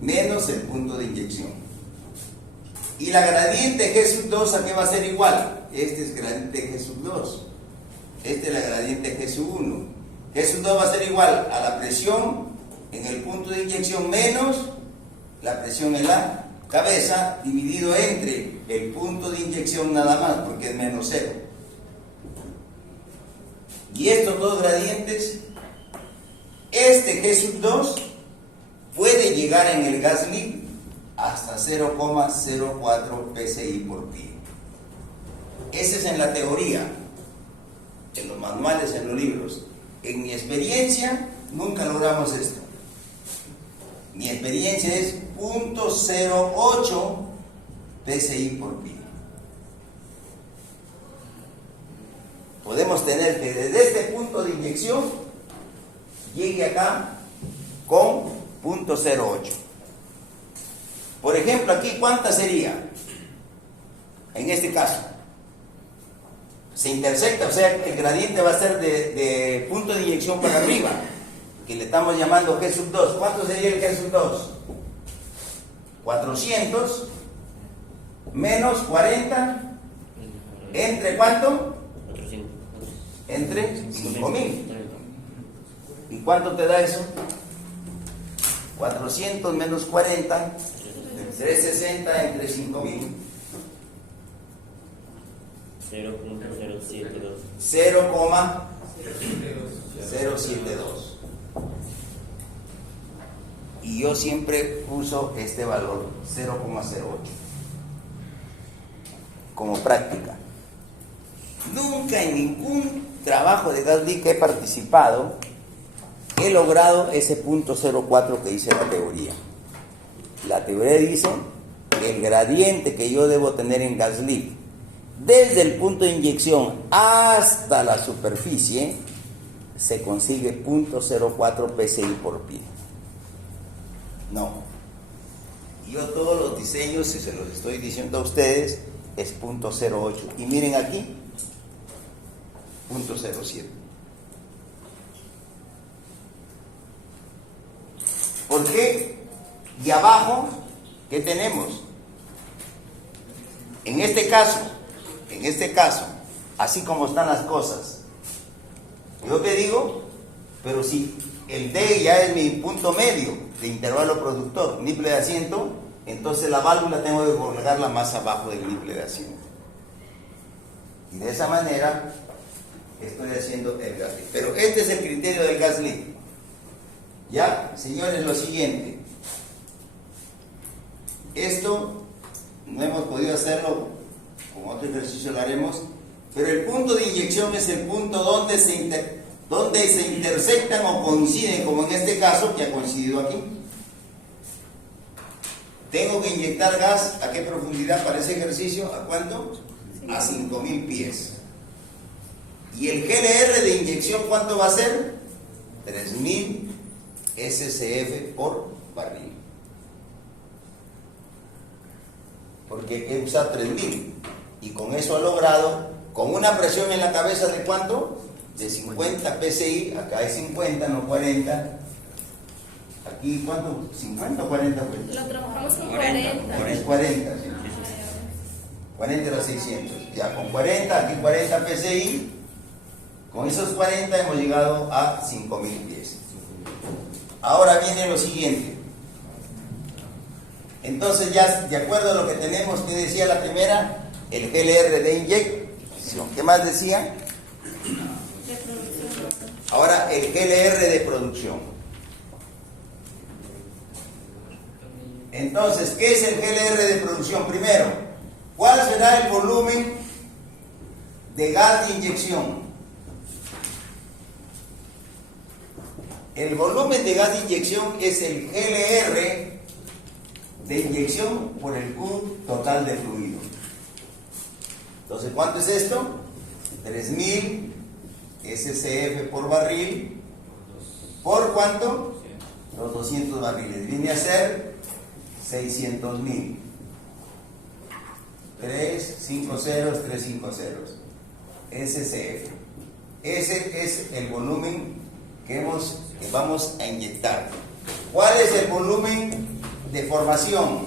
menos el punto de inyección. Y la gradiente G sub 2, ¿a qué va a ser igual? Este es gradiente G sub 2. Esta es la gradiente G sub 1. G sub 2 va a ser igual a la presión en el punto de inyección menos la presión en la cabeza dividido entre el punto de inyección nada más, porque es menos 0. Y estos dos gradientes, este G2 puede llegar en el gas liquid hasta 0,04 psi por pi. Ese es en la teoría, en los manuales, en los libros. En mi experiencia, nunca logramos esto. Mi experiencia es 0.08 psi por pi. Podemos tener que desde este punto de inyección llegue acá con 0.08. Por ejemplo, aquí, ¿cuánta sería? En este caso, se intersecta, o sea, el gradiente va a ser de punto de inyección para arriba, que le estamos llamando G2. ¿Cuánto sería el G2? 400 menos 40, ¿entre cuánto? 400. Entre 5000. ¿Y cuánto te da eso? 400 menos 40, 360 entre 5000. 0.072. 0,072. Y yo siempre uso este valor, 0,08, como práctica. Nunca en ningún trabajo de gas liquid que he participado he logrado ese 0.04 que dice la teoría. La teoría dice que el gradiente que yo debo tener en gas liquid desde el punto de inyección hasta la superficie se consigue 0.04 psi por pi. No. Yo todos los diseños, si se los estoy diciendo a ustedes, es 0.08. Y miren aquí, 0.07. ¿Por qué? Y abajo, ¿qué tenemos? En este caso, así como están las cosas, yo te digo, pero si el D ya es mi punto medio de intervalo productor, niple de asiento, entonces la válvula tengo que colocarla más abajo del niple de asiento. Y de esa manera estoy haciendo el gas liquid. Pero este es el criterio del gas liquid. Ya, señores, lo siguiente. Esto no hemos podido hacerlo, con otro ejercicio lo haremos, pero el punto de inyección es el punto donde se intersectan o coinciden, como en este caso, que ha coincidido aquí. Tengo que inyectar gas, ¿a qué profundidad para ese ejercicio? ¿A cuánto? A 5000 pies. ¿Y el GLR de inyección cuánto va a ser? 3000 SCF por barril. Porque hay que usar 3000. Y con eso ha logrado, con una presión en la cabeza de ¿cuánto? De 50 PSI, acá es 50, no 40. Aquí, ¿cuánto? ¿50 o 40? Pues? Lo trabajamos con 40. 40. Es 40, ¿sí? 40 era 600. Ya con 40, aquí 40 PSI. Con esos 40 hemos llegado a 5000 pies. Ahora viene lo siguiente. Entonces ya, de acuerdo a lo que tenemos, que decía la primera, el GLR de inyección. ¿Qué más decía? Ahora el GLR de producción. Entonces, ¿qué es el GLR de producción? Primero, ¿cuál será el volumen de gas de inyección? El volumen de gas de inyección es el GLR de inyección por el Q total de fluido. Entonces, ¿cuánto es esto? 3000 SCF por barril. ¿Por cuánto? Los 200 barriles. Viene a ser 600.000. 3, 5 ceros, 3, 5 ceros. SCF. Ese es el volumen que vamos a inyectar. ¿Cuál es el volumen de formación?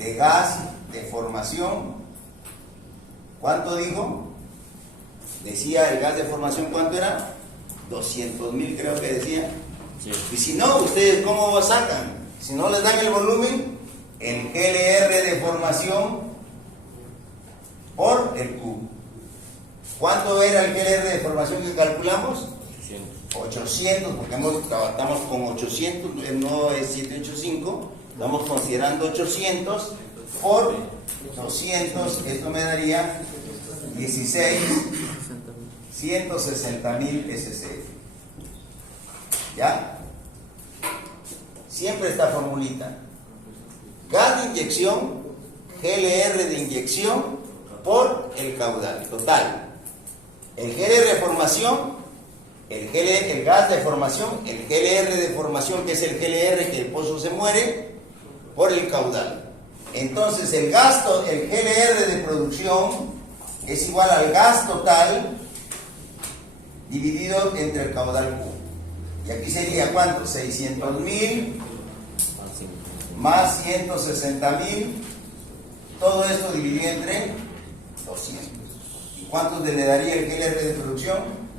De gas de formación. ¿Cuánto dijo? Decía el gas de formación, ¿cuánto era? 200.000 creo que decía. Sí. Y si no, ustedes ¿cómo sacan? Si no les dan el volumen, el el GLR de formación por el Q. ¿Cuánto era el GLR de formación que calculamos? 800, porque estamos con 800, no es 785, estamos considerando 800 por 200, esto me daría 160.000 SCF. ¿Ya? Siempre esta formulita. Gas de inyección, GLR de inyección por el caudal total. El GLR de formación, el gas de formación, el GLR de formación, que es el GLR que el pozo se muere, por el caudal. Entonces el gasto, el GLR de producción es igual al gas total dividido entre el caudal Q. Y aquí sería ¿cuánto? 600.000 más 160.000, todo esto dividido entre 200. ¿Y cuánto le daría el GLR de producción?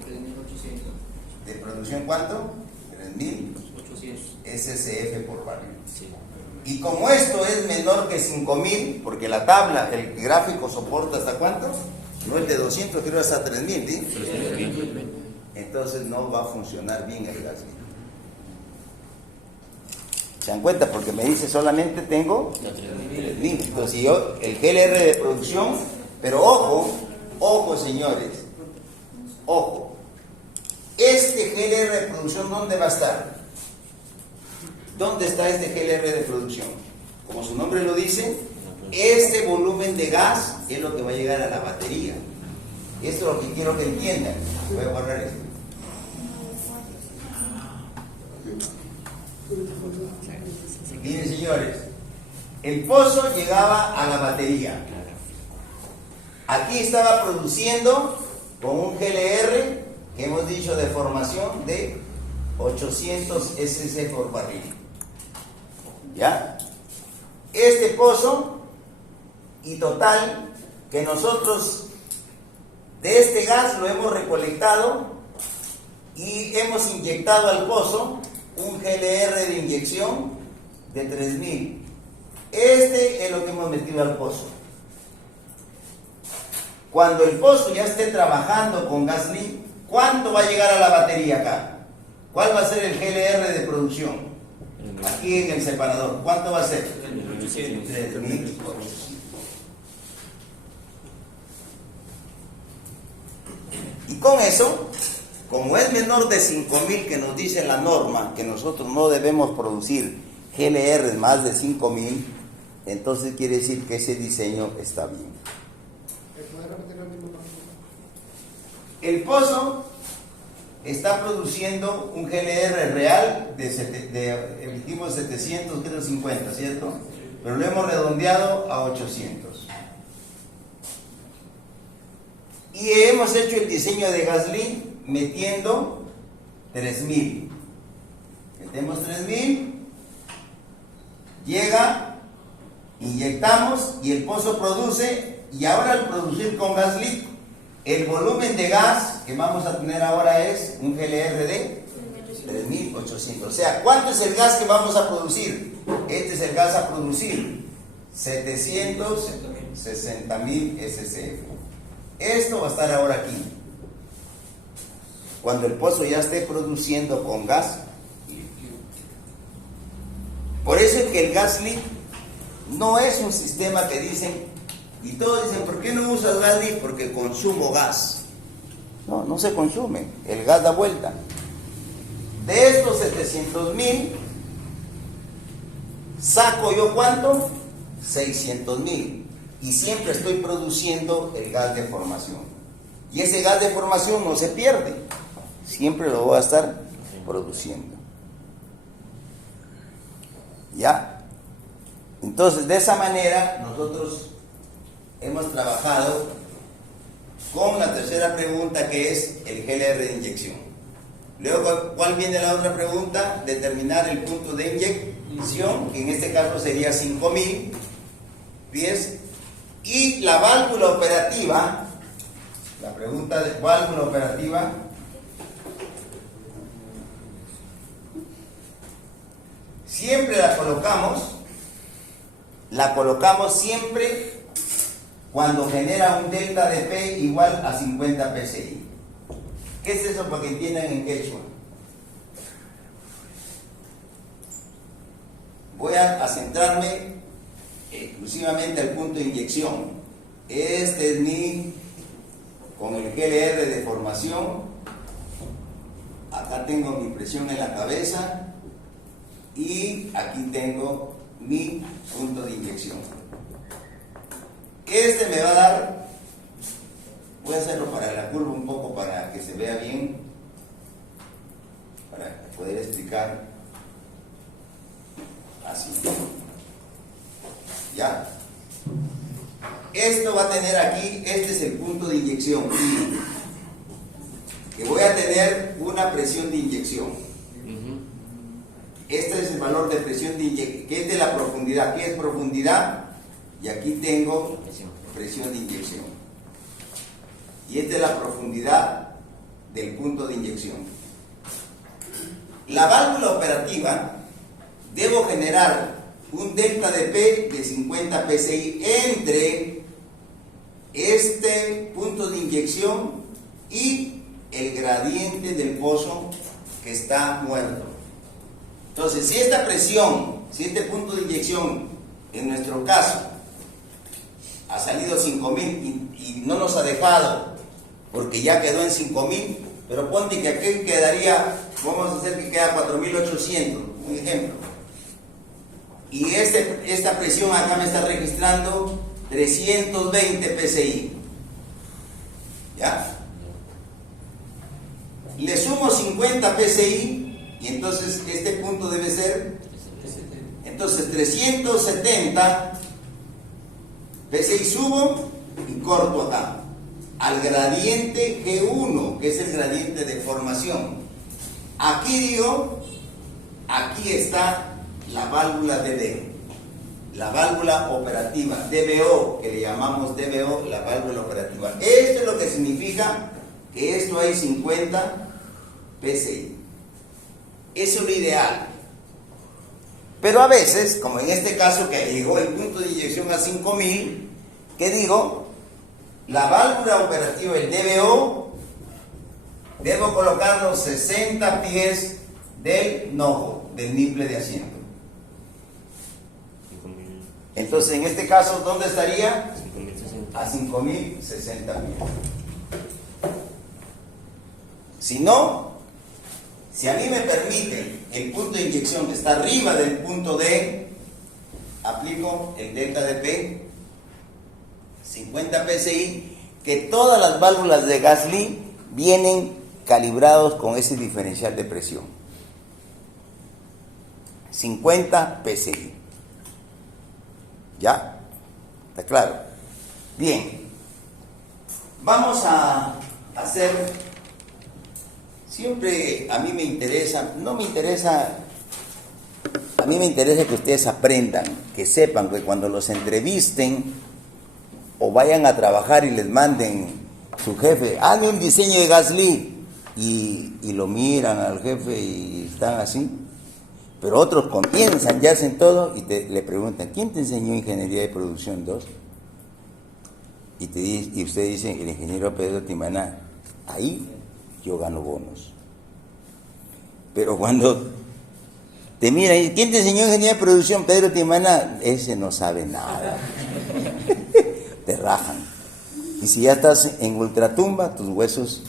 3.800. ¿De producción cuánto? 3.000 SCF por barril. Sí. Y como esto es menor que 5.000, porque la tabla, el gráfico soporta hasta cuánto, no es de 200, creo hasta 3.000, ¿sí? Entonces no va a funcionar bien el gas. ¿Se dan cuenta? Porque me dice solamente tengo 3.000. Entonces si yo, el GLR de producción, pero ojo señores, ojo, este GLR de producción, ¿dónde va a estar? ¿Dónde está este GLR de producción? Como su nombre lo dice, este volumen de gas es lo que va a llegar a la batería. Esto es lo que quiero que entiendan. Voy a borrar esto. Miren señores, el pozo llegaba a la batería. Aquí estaba produciendo con un GLR que hemos dicho de formación de 800 SC por barril. ¿Ya? Este pozo y total que nosotros de este gas lo hemos recolectado y hemos inyectado al pozo un GLR de inyección de 3.000. Este es lo que hemos metido al pozo. Cuando el pozo ya esté trabajando con gas LIQ, ¿cuánto va a llegar a la batería acá? ¿Cuál va a ser el GLR de producción? Aquí en el separador, ¿cuánto va a ser? 3.000. Y con eso, como es menor de 5.000 que nos dice la norma, que nosotros no debemos producir GLR más de 5.000, entonces quiere decir que ese diseño está bien. ¿Puedes repetir el último paso? El pozo está produciendo un GLR real emitimos 750, ¿cierto? Pero lo hemos redondeado a 800. Y hemos hecho el diseño de gas LIQ metiendo 3.000. Metemos 3.000, llega, inyectamos y el pozo produce. Y ahora al producir con gas LIQ, el volumen de gas que vamos a tener ahora es un GLR de 3.800. O sea, ¿cuánto es el gas que vamos a producir? Este es el gas a producir, 760.000 SCF. Esto va a estar ahora aquí. Cuando el pozo ya esté produciendo con gas. Por eso es que el gas LIQ no es un sistema que dicen, y todos dicen, ¿por qué no usas gas LIQ? Porque consumo gas. No, no se consume, el gas da vuelta. De estos 700.000, saco yo ¿cuánto? 600.000. Y siempre estoy produciendo el gas de formación. Y ese gas de formación no se pierde. Siempre lo voy a estar produciendo. ¿Ya? Entonces, de esa manera, nosotros hemos trabajado con la tercera pregunta, que es el GLR de inyección. Luego, ¿cuál viene la otra pregunta? Determinar el punto de inyección, que en este caso sería 5.000 pies. Y la válvula operativa, la pregunta de válvula operativa, siempre la colocamos la colocamos siempre cuando genera un delta de P igual a 50 PSI. ¿Qué es eso para que entiendan en quechua? Voy a centrarme exclusivamente al punto de inyección. Este es mi, con el GLR de formación. Acá tengo mi presión en la cabeza y aquí tengo mi punto de inyección. Este me va a dar, voy a hacerlo para la curva un poco para que se vea bien, para poder explicar así. ¿Ya? Esto va a tener aquí, este es el punto de inyección, que voy a tener una presión de inyección. Este es el valor de presión de inyección, que es de la profundidad. ¿Qué es profundidad? Y aquí tengo presión de inyección. Y esta es la profundidad del punto de inyección. La válvula operativa, debo generar un delta de P de 50 PSI entre este punto de inyección y el gradiente del pozo que está muerto. Entonces, si esta presión, si este punto de inyección, en nuestro caso, ha salido 5000 y no nos ha dejado, porque ya quedó en 5000, pero ponte que aquí quedaría, vamos a hacer que queda 4800, un ejemplo. Y esta presión acá me está registrando 320 PSI. ¿Ya? Le sumo 50 PSI y entonces este punto debe ser, entonces 370 PSI subo y corto acá al gradiente G1, que es el gradiente de formación. Aquí digo, aquí está la válvula DB, la válvula operativa, DBO, que le llamamos DBO, la válvula operativa. Esto es lo que significa que esto hay 50 PSI. Eso es lo ideal. Pero a veces, como en este caso que llegó el punto de inyección a 5000, ¿qué digo? La válvula operativa, el DBO, debo colocar los 60 pies del nojo, del niple de asiento. Entonces, en este caso, ¿dónde estaría? A 5060 pies. Si no, si a mí me permite el punto de inyección que está arriba del punto D, aplico el delta de P, 50 PSI, que todas las válvulas de Gasly vienen calibrados con ese diferencial de presión. 50 PSI. ¿Ya? ¿Está claro? Bien. Vamos a hacer... Siempre a mí me interesa, a mí me interesa que ustedes aprendan, que sepan que cuando los entrevisten o vayan a trabajar y les manden su jefe, hazme un diseño de Gasly, y lo miran al jefe y están así, pero otros comienzan, ya hacen todo y le preguntan, ¿quién te enseñó Ingeniería de Producción 2? Y usted dice, el ingeniero Pedro Timaná. Ahí yo gano bonos. Pero cuando te miran y ¿quién te enseñó ingeniería de producción? Pedro Timaná. Ese no sabe nada. Te rajan. Y si ya estás en ultratumba, tus huesos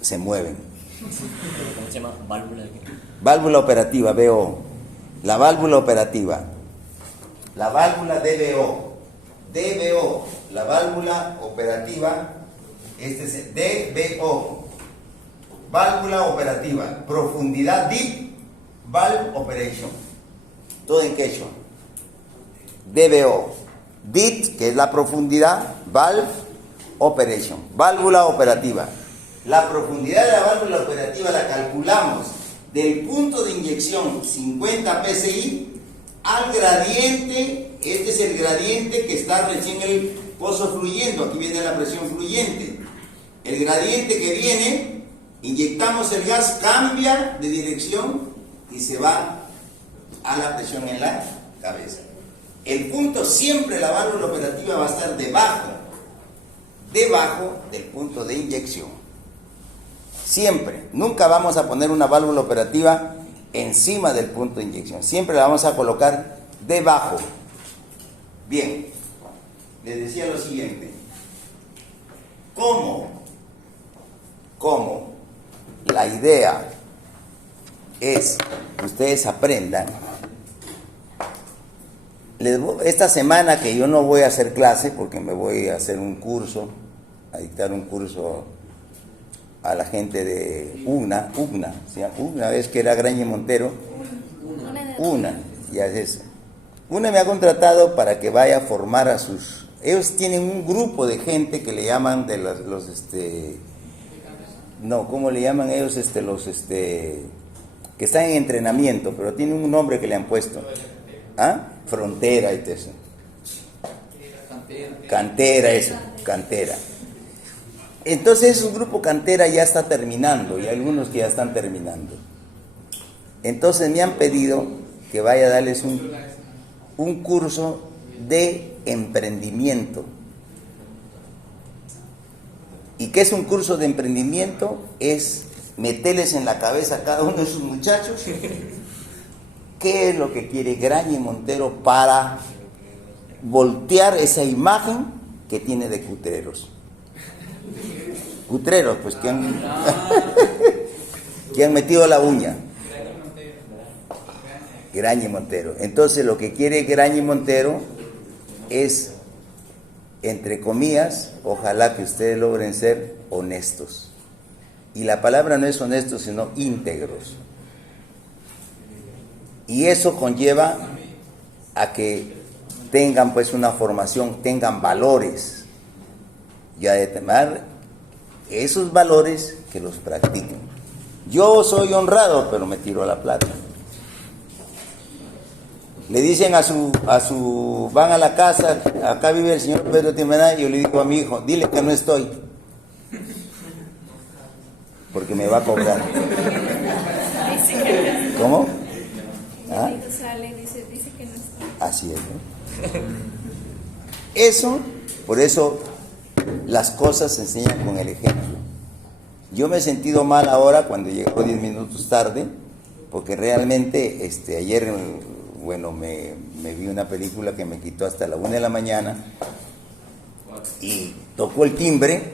se mueven. ¿Cómo se llama? Válvula. Válvula operativa, VO. La válvula operativa. La válvula DBO. DBO. La válvula operativa. Este es el DBO. Válvula operativa, profundidad deep, valve operation. Todo en quechua. DBO. Deep, que es la profundidad, valve operation. Válvula operativa. La profundidad de la válvula operativa la calculamos del punto de inyección 50 PSI al gradiente. Este es el gradiente que está recién el pozo fluyendo. Aquí viene la presión fluyente. El gradiente que viene, inyectamos el gas, cambia de dirección y se va a la presión en la cabeza. el punto siempre, la válvula operativa va a estar debajo del punto de inyección. Siempre, nunca vamos a poner una válvula operativa encima del punto de inyección, siempre la vamos a colocar debajo. Bien, les decía lo siguiente, ¿cómo la idea es que ustedes aprendan? Esta semana que yo no voy a hacer clase porque me voy a hacer un curso, a dictar un curso a la gente de UNA, una vez que era Graña y Montero, ya es eso. UNA me ha contratado para que vaya a formar a sus... Ellos tienen un grupo de gente que le llaman de ¿cómo le llaman ellos? Que están en entrenamiento, pero tienen un nombre que le han puesto. ¿Ah? Frontera y eso. Cantera, eso, cantera. Entonces un grupo cantera ya está terminando, y hay algunos que ya están terminando. Entonces me han pedido que vaya a darles un curso de emprendimiento. ¿Y qué es un curso de emprendimiento? Es meterles en la cabeza a cada uno de sus muchachos qué es lo que quiere Graña y Montero para voltear esa imagen que tiene de cutreros. Cutreros, pues que han metido la uña. Graña y Montero. Entonces lo que quiere Graña y Montero es, entre comillas, ojalá que ustedes logren ser honestos. Y la palabra no es honestos, sino íntegros. Y eso conlleva a que tengan pues una formación, tengan valores. Y además, esos valores que los practiquen. Yo soy honrado, pero me tiro a la plata. Le dicen van a la casa, acá vive el señor Pedro Timaná, y yo le digo a mi hijo, dile que no estoy, porque me va a cobrar. ¿Cómo? ¿Ah? Dice que no está. Así es, ¿no? Eso, por eso las cosas se enseñan con el ejemplo. Yo me he sentido mal ahora cuando llegó 10 minutos tarde, porque realmente ayer, bueno, me vi una película que me quitó hasta la 1 de la mañana y tocó el timbre